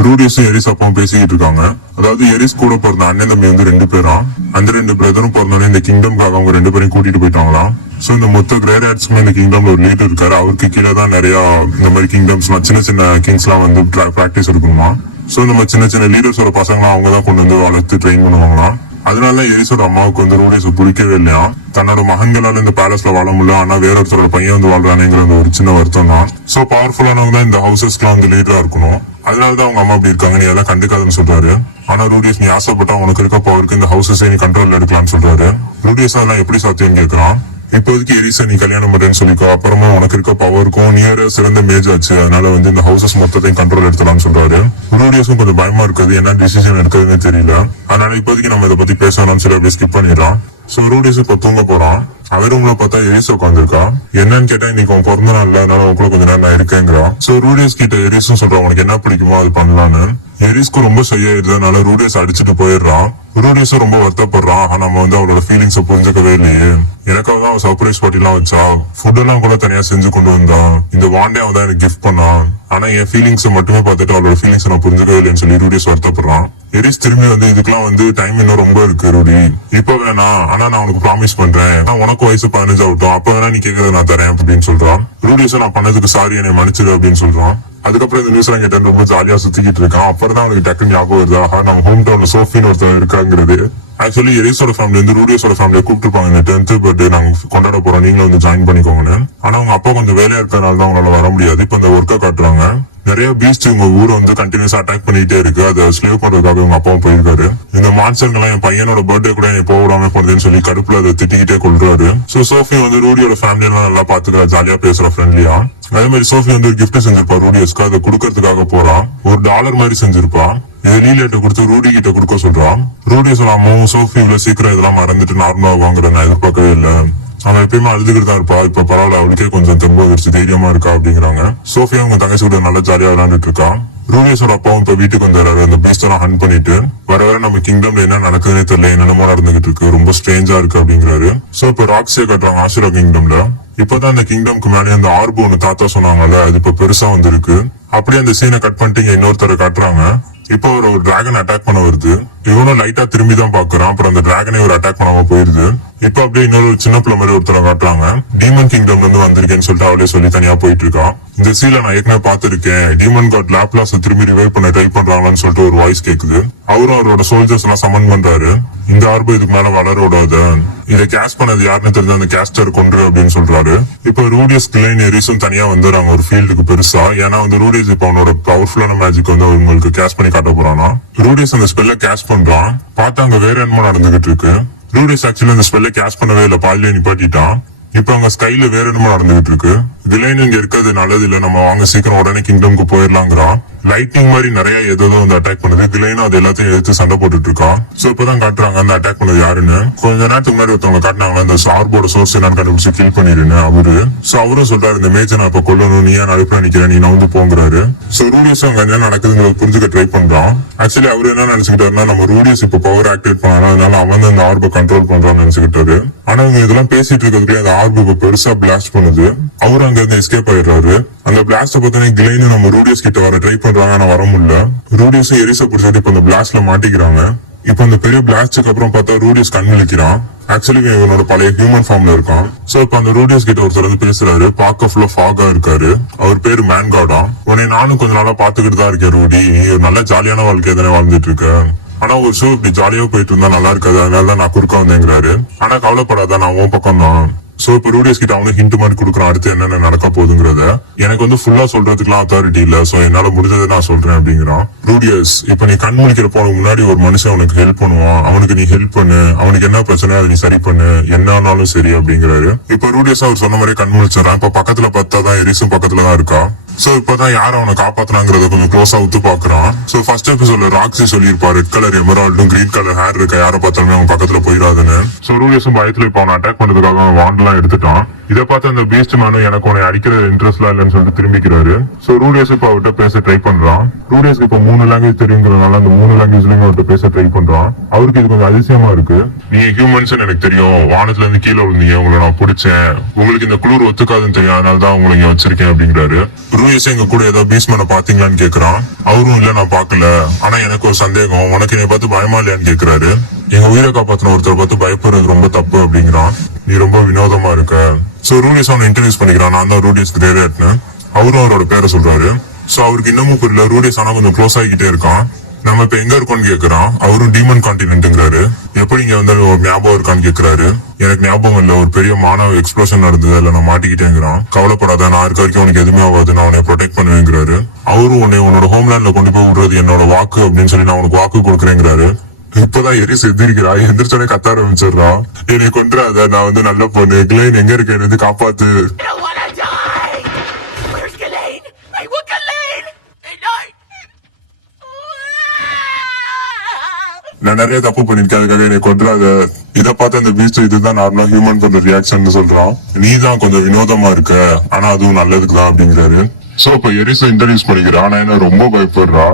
ரூடியஸும் எரிஸ் அப்பாவும் பேசிக்கிட்டு இருக்காங்க. அதாவது எரிஸ் கூட பிறந்த அண்ணன் தம்பி வந்து 2 பேரா. அந்த 2 பிரதரும் பிறந்தோடனே இந்த கிங்டம்காக அவங்க 2 பேரையும் கூட்டிட்டு போயிட்டாங்களாம். சோ இந்த மொத்த கிரேரைட்ஸ்மே இந்த கிங்டம்ல ஒரு லீடர் இருக்காரு. அவருக்கு கீழே தான் நிறைய இந்த மாதிரி கிங்டம்ஸ் சின்ன சின்ன கிங்ஸ் எல்லாம் வந்து பிராக்டிஸ் எடுக்கணுமா. சோ இந்த சின்ன சின்ன லீடர்ஸோட பசங்களாம் அவங்க தான் கொண்டு வந்து வளர்த்து ட்ரெயின் பண்ணுவாங்களாம். அதனால எரிஸோட அம்மாவுக்கு வந்து ரூடியஸ் பிடிக்கவே இல்லையா. தன்னோட மகன்களால இந்த பேலஸ்ல வாழ முடியல, ஆனா வேற ஒருத்தரோட பையன் வந்து வாழ்றானேங்கிற ஒரு சின்ன வருத்தம் தான். சோ பவர்ஃபுல்லானவங்க தான் இந்த ஹவுசஸ்க்குலாம் வந்து லீடரா இருக்கணும். அதனாலதான் அவங்க அம்மா அப்படி இருக்காங்க, நீ எல்லாம் கண்டுக்காதுன்னு சொல்றாரு. ஆனா ரூடியஸ் நீ ஆசைப்பட்டா உனக்கு இருக்க பவருக்கு இந்த ஹவுசஸே நீ கண்ட்ரோல்ல எடுக்கலாம்னு சொல்றாரு. ரூடியஸ் அதெல்லாம் எப்படி சாத்தியம் கேட்கறான். இப்போதைக்கு எரிஸை நீ கல்யாணம் பண்றேன்னு சொல்லிக்கோ, அப்புறமா உனக்கு இருக்க பவருக்கும் நியர் சிறந்த மேஜ் ஆச்சு, அதனால வந்து இந்த ஹவுசஸ் மொத்தத்தையும் கண்ட்ரோல் எடுத்துலாம்னு சொல்றாரு. ரூடியஸும் கொஞ்சம் பயமா இருக்குது, என்ன டிசிஷன் எடுக்கிறதுன்னு தெரியல. அதனால இப்போதைக்கு நம்ம இதை பத்தி பேசணும்னு சொல்லி அப்படியே ஸ்கிப் பண்ணிடுறான். சோ ரூடியஸ் இப்ப தூங்க போறான். அவர் ரூம்ல பார்த்தா எரிஸ் உட்காந்துருக்கா. என்னன்னு கேட்டா இன்னைக்கு அவன் பிறந்த நாள், அதனால உங்க கூட கொஞ்ச நேரம் நான் இருக்கேங்கிறான். சோ ரூடியஸ் கிட்ட எரிஸும் சொல்றான் உனக்கு என்ன பிடிக்குமோ அது பண்ணலான்னு. எரிஸ்க்கு ரொம்ப செய்யறதுனால ரூடியஸ் அடிச்சுட்டு போயிடுறான். ரூடியஸும் ரொம்ப வருத்தப்படுறான். ஆனா நம்ம வந்து அவளோட ஃபீலிங்ஸை புரிஞ்சுக்கவே இல்லையே. எனக்காக தான் அவன் சர்ப்ரைஸ் பார்ட்டி எல்லாம் வச்சா, ஃபுட் எல்லாம் கூட தனியா செஞ்சு கொண்டு வந்தான். இந்த வாண்டே அவன் தான் எனக்கு கிஃப்ட் பண்ணான். ஆனா என் ஃபீலிங்ஸ் மட்டுமே பார்த்துட்டு அவளோட ஃபீலிங்ஸ் நான் புரிஞ்சுக்கவே இல்லைன்னு சொல்லி ரூடியஸ் வருத்தப்படுறான். எரிஸ் திரும்பி வந்து இதுக்கெல்லாம் வந்து டைம் இன்னும் ரொம்ப இருக்கு ரூடி, இப்ப வேணாம், ஆனா நான் உனக்கு ப்ராமிஸ் பண்றேன், நான் உனக்கு வயசு 15 ஆகட்டும், அப்ப வேணா நீ கேட்கறத நான் தரேன் அப்படின்னு சொல்றான். ரூடியஸ் நான் பண்ணதுக்கு சாரி என்னை மன்னிச்சிடு அப்படின்னு சொல்றான். அதுக்கப்புறம் இந்த நியூஸ் எல்லாம் கேட்டு ரொம்ப ஜாலியா சுத்திக்கிட்டு இருக்கான். அப்புறம் தான் அவனுக்கு டக்குன்னு ஞாபகம் வருது, ஆஹா நம்ம ஹோம் டவுன்ல சோஃபின்னு ஒருத்தர் இருக்காங்கிறது. ஆக்சுவலி எரிஸோட ஃபேமிலி வந்து ரூடியஸோட ஃபேமிலியை கூப்பிட்டுருப்பாங்க, இந்த 10th பர்த்டே நாங்க கொண்டாட போறோம், நீங்களும் வந்து ஜாயின் பண்ணிக்கோங்கன்னு. ஆனா அவங்க அப்பா கொஞ்சம் வேலையா இருக்கிறதுனால தான் அவங்களால வர முடியாது. இப்ப இந்த ஒர்க்கை காட்டுறாங்க. நிறைய பீஸ்ட் உங்க ஊரை வந்து கண்டினியூஸா அட்டாக் பண்ணிட்டே இருக்கு, அதை ஸ்லேவ் பண்றதுக்காக உங்க அப்பாவும் போயிருக்காரு. இந்த மான்சர்கள்லாம் என் பையனோட பர்த்டே கூட என்னை போக விடாம போனதுன்னு சொல்லி கடுப்புல அதை திட்டிக்கிட்டே கொள்றாரு. சோ சோஃபி வந்து ரூடியோட ஃபேமிலி எல்லாம் நல்லா பாத்துக்கிறா, ஜாலியா பேசுற ஃப்ரெண்ட்லியா. அதே மாதிரி சோஃபி வந்து ஒரு கிஃப்ட் செஞ்சிருப்பா ரூடியஸ்க்கு, அதை கொடுக்கறதுக்காக போறான். ஒரு $1 மாதிரி செஞ்சிருப்பா. இதை லீலேட்ட கொடுத்து ரூடி கிட்ட கொடுக்க சொல்றான். ரூடியஸ் அம்மாவும் சோஃபி இவ்வளவு சீக்கிரம் இதெல்லாம் மறந்துட்டு நார்மலா வாங்குறத நான் எதிர்பார்க்கவே இல்லை. அவன் எப்பயுமே அழுதுகிட்டு தான் இருப்பா. இப்ப பரவாயில்ல, அவளுக்கே கொஞ்சம் தெம்பு வந்துருச்சு, தைரியமா இருக்கா அப்படிங்கிறாங்க. சோஃபியா உங்க தங்கச்சி கூட நல்லா ஜாலியா விளையாண்டுட்டு இருக்கா. ரூடியஸோட அப்பாவும் இப்ப வீட்டுக்கு வந்துடுறாரு. அந்த பீஸ்ட் எல்லாம் ஹண்ட் பண்ணிட்டு வர நம்ம கிங்டம்ல என்ன நடக்குதுன்னே தெரியல, என்னென்னமோ நடந்துகிட்டு இருக்கு, ரொம்ப ஸ்ட்ரேஞ்சா இருக்கு அப்படிங்கிறாரு. சோ இப்ப ராக்ஸியை காட்டுறாங்க ஆசுரா கிங்டம்ல. இப்பதான் அந்த கிங்டம்க்கு மேலே அந்த ஆர்பு ஒண்ணு தாத்தா சொன்னாங்கல்ல, அது இப்ப பெருசா வந்திருக்கு. அப்படியே அந்த சீனை கட் பண்ணிட்டு இங்க இன்னொருத்தரை காட்டுறாங்க. இப்போ ஒரு டிராகன் அட்டாக் பண்ண வருது. இவனும் லைட்டா திரும்பி தான் பாக்குறான். அப்புறம் அந்த டிராகனே ஒரு அட்டாக் பண்ணாம போயிருது. இப்ப அப்படியே இன்னொரு சின்ன பிள்ளை மாதிரி ஒருத்தரை காட்டுறாங்க. டீமன் கிங்டம்ல இருந்து வந்திருக்கேன்னு சொல்லிட்டு அவளே சொல்லி தனியா போயிட்டு இருக்கான். இந்த சீல நான் ஏற்கனவே பாத்திருக்கேன். டீமன் காட் லாப்லாஸ் திரும்பி ரிவைவ் பண்ண ட்ரை பண்றாங்கன்னு சொல்லிட்டு ஒரு வாய்ஸ் கேக்குது. அவரும் அவரோட சோல்ஜர்ஸ் எல்லாம் சமன் பண்றாரு. இந்த ஆர்பு இதுக்கு மேல வளரோடாத, இதை கேஸ்ட் பண்ணது யாருன்னு தெரிஞ்ச அந்த கேஸ்டர் கொன்று அப்படின்னு சொல்றாரு. இப்ப ரூடியஸ் கிளைன் எரிஸும் தனியா வந்துடுறாங்க ஒரு ஃபீல்டுக்கு பெருசா. ஏன்னா வந்து ரூடியஸ் இப்ப அவனோட பவர்ஃபுல்லான மேஜிக் வந்து அவங்களுக்கு கேஸ்ட் பண்ணி காட்ட போறானா. ரூடியஸ் அந்த ஸ்பெல்ல கேஸ்ட் பண்றான். பார்த்தா அங்க வேற என்னமோ நடந்துகிட்டு இருக்கு. ரூடியஸ் ஆக்சுவலி அந்த ஸ்பெல்ல கேஸ்ட் பண்ணவே இல்ல, பாதிலே நிப்பாட்டிட்டான். இப்ப அங்க ஸ்கைல வேற என்னமோ நடந்துகிட்டு இருக்கு. விலைன் இங்க இருக்கிறது நல்லது இல்ல, நம்ம வாங்க சீக்கிரம் உடனே கிங்டம்க்கு போயிடலாங்கிறான். லைட்னிங் மாதிரி நிறைய ஏதோ வந்து அட்டாக் பண்ணுது. கிளைனும் அது எல்லாத்தையும் எடுத்து சண்டை போட்டுட்டு இருக்கான். சோ இப்பதான் காட்டுறாங்க அந்த அட்டாக் பண்ணது யாருன்னு. கொஞ்ச நேரத்துக்கு முன்னாடி ஒருத்தவங்க காட்டினாங்க அந்த சார்போட சோர்ஸ் என்னன்னு கண்டுபிடிச்சு கில் பண்ணிடுன்னு அவரு. சோ அவரும் சொல்றாரு, இந்த மேஜை நான் இப்ப கொல்லணும், நீ ஏன் நடுப்புற நிக்கிறேன், நீ நவுந்து போங்கிறாரு. சோ ரூடியஸ் அங்க என்ன நடக்குதுங்கிறத புரிஞ்சுக்க ட்ரை பண்றான். ஆக்சுவலி அவரு என்ன நினைச்சுக்கிட்டாருன்னா, நம்ம ரூடியஸ் இப்ப பவர் ஆக்டிவேட் பண்ணாரு, அதனால அவன் அந்த ஆர்பை கண்ட்ரோல் பண்றான்னு நினைச்சுக்கிட்டாரு. ஆனா இவங்க இதெல்லாம் பேசிட்டு இருக்கிறதுலயே அந்த ஆர்பு இப்ப பெருசா பிளாஸ்ட் பண்ணுது. அவரு அங்க இருந்து எஸ்கேப் ஆயிடுறாரு. அந்த பிளாஸ்ட பார்த்தோன்னே கிளைனு நம்ம ரூடியஸ் கிட்ட வர ட்ரை பண்றாங்க, ஆனா வர முடியல. ரூடியஸும் எரிச பிடிச்சிட்டு இப்ப அந்த பிளாஸ்ட்ல மாட்டிக்கிறாங்க. இப்ப அந்த பெரிய பிளாஸ்டுக்கு அப்புறம் பார்த்தா ரூடியஸ் கண் விழிக்கிறான். ஆக்சுவலி இவனோட பழைய ஹியூமன் ஃபார்ம்ல இருக்கான். சோ இப்ப அந்த ரூடியஸ் கிட்ட ஒருத்தர் வந்து பேசுறாரு. பார்க்க ஃபுல்லா ஃபாகா இருக்காரு. அவர் பேரு மேன்காடா. உன்னை நானும் கொஞ்ச நாளா பாத்துக்கிட்டு தான் இருக்கேன் ரூடி, நீ ஒரு நல்ல ஜாலியான வாழ்க்கை தானே வாழ்ந்துட்டு இருக்க. ஆனா ஒரு ஷோ இப்படி ஜாலியா போயிட்டு இருந்தா நல்லா இருக்காது, அதனாலதான் நான் குறுக்க வந்தேங்கிறாரு. ஆனா கவலைப்படாத, நான் உன் பக்கம் தான். சோ இப்ப ரூடியஸ் கிட்ட அவனுக்கு ஹிண்ட் மாதிரி கொடுக்குறான் அடுத்து என்னென்ன நடக்க போகுதுங்கிறத. எனக்கு வந்து ஃபுல்லா சொல்றதுக்குலாம் அத்தாரிட்டி இல்ல, சோ என்னால முடிஞ்சதை நான் சொல்றேன் அப்படிங்கிறான். ரூடியஸ், இப்ப நீ கண் முழிக்கிறப்ப உனக்கு முன்னாடி ஒரு மனுஷன் அவனுக்கு ஹெல்ப் பண்ணுவான், அவனுக்கு நீ ஹெல்ப் பண்ணு, அவனுக்கு என்ன பிரச்சனை அதை நீ சரி பண்ணு, என்ன ஆனாலும் சரி அப்படிங்கிறாரு. இப்ப ரூடியஸ் அவர் சொன்ன மாதிரி கண் முழிச்சிடறான். இப்ப பக்கத்துல பார்த்தாதான் எரிசும் பக்கத்துலதான் இருக்கா. சோ இப்பதான் யாரும் அவனை காப்பாத்தினாங்கிறத கொஞ்சம் க்ளோஸா உத்து பாக்குறான். சோ ஃபர்ஸ்ட் எபிசோட்ல ராக்ஸி சொல்லியிருப்பா, ரெட் கலர் எமரால்டும் கிரீன் கலர் ஹேர் இருக்க யாரை பார்த்தாலுமே அவன் பக்கத்துல போயிடாதுன்னு. சோ ரூடியஸும் பயத்துல இப்ப அவனை அட்டாக் பண்றதுக்காக அவன் வாண்டெல்லாம் எடுத்துட்டான். இதை பார்த்து அந்த பீஸ்ட் மேனும் எனக்கு உன்னை அடிக்கிற இன்ட்ரெஸ்ட்லாம் இல்லைன்னு சொல்லிட்டு திரும்பிக்கிறாரு. சோ ரூடியஸ் இப்ப அவர்கிட்ட பேச ட்ரை பண்றான். ரூடியஸ்க்கு இப்ப 3 லாங்குவேஜ் தெரியுங்கிறதுனால அந்த 3 லாங்குவேஜ்லயும் அவர்கிட்ட பேச ட்ரை பண்றான். அவருக்கு இது கொஞ்சம் அதிசயமா இருக்கு. நீங்க ஹியூமன்ஸ் எனக்கு தெரியும், வானத்துல இருந்து கீழே விழுந்தீங்க, உங்களை நான் பிடிச்சேன், உங்களுக்கு இந்த குளிர் ஒத்துக்காதுன்னு தெரியும், அதனாலதான் உங்களை இங்க வச்சிருக்கேன் அப்படிங்கிறாரு. ரூடியஸ் எங்க கூட ஏதாவது பீஸ்மேனை பாத்தீங்களான்னு கேக்குறான். அவரும் இல்ல நான் பாக்கல, ஆனா எனக்கு ஒரு சந்தேகம், உனக்கு என்னை பார்த்து பயமா இல்லையான்னு கேக்குறாரு. எங்க உயிரை காப்பாத்தின ஒருத்தரை பார்த்து பயப்படுறது ரொம்ப தப்பு அப்படிங்கிறான். நீ ரொம்ப வினோதமா இருக்க. சோ ரூடியஸ் அவனை இன்ட்ரடியூஸ் பண்ணிக்கிறான். நான் தான் ரூடியஸ் கிரேரட்னு. அவரும் அவரோட பேரை சொல்றாரு. சோ அவருக்கு இன்னமும் புரியல. ரூடியஸ் ஆனா கொஞ்சம் க்ளோஸ் ஆகிக்கிட்டே இருக்கான். நம்ம இப்ப எங்க இருக்கோம்னு கேக்குறான். அவரும் டீமன் கான்டினென்ட்ங்கிறாரு. எப்படி இங்க வந்தாலும் ஒரு ஞாபகம் இருக்கான்னு கேக்குறாரு. எனக்கு ஞாபகம் இல்ல, ஒரு பெரிய மானவ எக்ஸ்ப்ளோஷன் நடந்தது, அதுல நான் மாட்டிக்கிட்டேங்கிறான். கவலைப்படாத, நான் இருக்க வரைக்கும் உனக்கு எதுவுமே ஆகாது, நான் உன்னை ப்ரொடெக்ட் பண்ணுவேங்கிறாரு. அவரும் உன்னோட ஹோம்லேண்ட்ல கொண்டு போய் விடுறது என்னோட வாக்கு அப்படின்னு சொல்லி நான் உனக்கு வாக்கு கொடுக்குறேங்கிறாரு. இப்பதான் எரிஸ் எந்திரிக்கிறா. எந்திரிச்சோடனே கத்த ஆரம்பிச்சிடுறான். என்னை கொன்றாத, நான் வந்து நல்ல பொண்ணு, கிளைன் எங்க இருக்க, என்ன வந்து காப்பாத்து. I don't wanna die! Where's Ghislaine? I want Ghislaine! And நான் நிறைய தப்பு பண்ணிருக்கேன், அதுக்காக என்னை கொன்றாத. இதை பார்த்து அந்த பீஸ்ட் இதுதான் நார்மலா ஹியூமன் பண்ற ரியாக்ஷன் சொல்றான். நீ தான் கொஞ்சம் வினோதமா இருக்க, ஆனா அதுவும் நல்லதுக்கு தான் அப்படிங்கிறாரு. சோ இப்ப எரிச இன்ட்ரடியூஸ் பண்ணிக்கிறான். ஆனா என்ன ரொம்ப பயப்படுறா.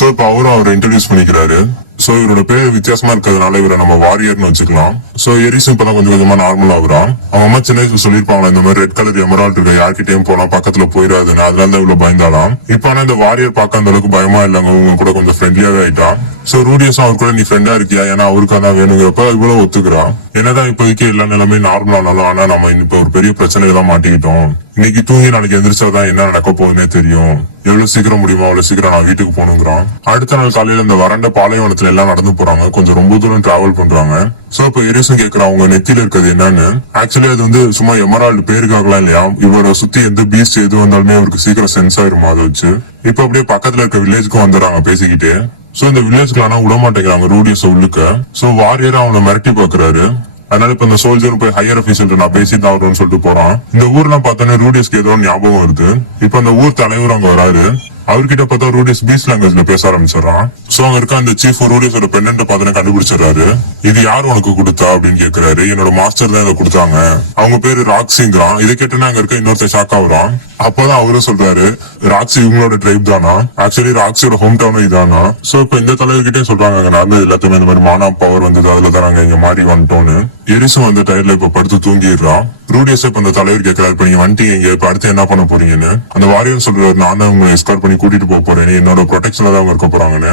சோ இப்ப அவரும் அவரை இன்ட்ரடியூஸ் பண்ணிக்கிறாரு. சோ இவரோட பேர் வித்தியாசமா இருக்கிறதுனால இவரை நம்ம வாரியர்னு வச்சுக்கலாம். சோ எரிசும் இப்பதான் கொஞ்சம் கொஞ்சமா நார்மல் ஆகுறான். அவன் அம்மா சின்ன வயசுல சொல்லிருப்பாங்களா, இந்த மாதிரி ரெட் கலர் எமரால்ட் இருக்க யார்கிட்டயும் போனா பக்கத்துல போயிடாதுன்னு, அதனால இவ்வளவு பயந்தாலாம். இப்ப ஆனா இந்த வாரியர் பார்க்க அந்த அளவுக்கு பயமா இல்லங்க, உங்க கூட கொஞ்சம் ஃப்ரெண்ட்லியாவே ஆயிட்டான். சோ ரூடியஸும் அவர் கூட நீ ஃப்ரெண்டா இருக்கியா, ஏன்னா அவருக்கு அதான் வேணுங்கிறப்ப இவ்வளவு ஒத்துக்கிறான். என்னதான் இப்போதைக்கு எல்லா நிலைமை நார்மல் ஆனாலும், ஆனா நம்ம இப்ப ஒரு பெரிய பிரச்சனையை தான் மாட்டிக்கிட்டோம். இன்னைக்கு தூங்கி நாளைக்கு எந்திரிச்சாதான் என்ன நடக்க போகுதுன்னே தெரியும். எவ்வளவு சீக்கிரம் முடியுமோ அவ்வளவு சீக்கிரம் நான் வீட்டுக்கு போகணுங்கிறான். அடுத்த நாள் காலையில இந்த வறண்ட பாலைவனத்துல எல்லாம் நடந்து போறாங்க. கொஞ்சம் ரொம்ப தூரம் டிராவல் பண்றாங்க. சோ இப்ப எரிசும் கேக்குறான், அவங்க நெத்தியில இருக்கிறது என்னன்னு. ஆக்சுவலி அது வந்து சும்மா எமரால்டு பேருக்காகலாம் இல்லையா, இவரை சுத்தி எந்த பீஸ்ட் எது வந்தாலுமே அவருக்கு சீக்கிரம் சென்ஸ் ஆயிருமா அதை வச்சு. இப்ப அப்படியே பக்கத்துல இருக்க வில்லேஜுக்கும் வந்துடுறாங்க பேசிக்கிட்டே. சோ இந்த வில்லேஜ்க்கு ஆனா விட மாட்டேங்கிறாங்க ரூடியஸ் உள்ளுக்க. சோ வாரியர் அவனை மிரட்டி பாக்குறாரு. அதனால இப்ப இந்த சோல்ஜர் போய் ஹையர் ஆபீசர் நான் பேசிதான் வரும்னு சொல்லிட்டு போறான். இந்த ஊர்லாம் பார்த்தோன்னே ரூடியஸ்க்கு ஏதோ ஞாபகம் வருது. இப்ப அந்த ஊர் தலைவர் அங்க வராரு. அவர்கிட்ட பார்த்தா ரூடியஸ் பீச் லாங்குவேஜ்ல பேச ஆரம்பிச்சிடறான். சோ அங்க இருக்க அந்த சீஃப் ரூடியஸோட பெண்ணை பார்த்து கண்டுபிடிச்சிடறாரு. இது யார் உனக்கு கொடுத்தா அப்படின்னு கேக்குறாரு. என்னோட மாஸ்டர் தான் இதை கொடுத்தாங்க, அவங்க பேரு ராக்ஸிங்கிறான். இதை கேட்டுனா அங்க இருக்க இன்னொருத்தர் ஷாக் ஆகுறான். அப்பதான் அவரும் சொல்றாரு, ராக்ஸி இவங்களோட ட்ரைப் தானா, ஆக்சுவலி ராக்ஸியோட ஹோம் டவுனும் இதானா. சோ இப்ப இந்த தலைவர்கிட்டே சொல்றாங்க, நடந்தது எல்லாத்தையுமே இந்த மாதிரி மானா பவர் வந்தது, அதுல தான் நாங்க இங்க மாறி வந்துட்டோம்னு. எரிசும் அந்த டயர்ல இப்ப படுத்து தூங்கிடுறான். ரூடியஸ் இப்ப அந்த தலைவர் கேட்கிறாரு, இப்ப நீங்க வந்துட்டீங்க இங்க, இப்ப அடுத்து என்ன பண்ண போறீங்கன்னு. அந்த வாரியர் சொல்றாரு, நான் தான் உங்களை எஸ்கார்ட் பண்ணி கூட்டிட்டு போக போறேன், என்னோட ப்ரொடெக்ஷன்ல தான் அவங்க இருக்க போறாங்கன்னு.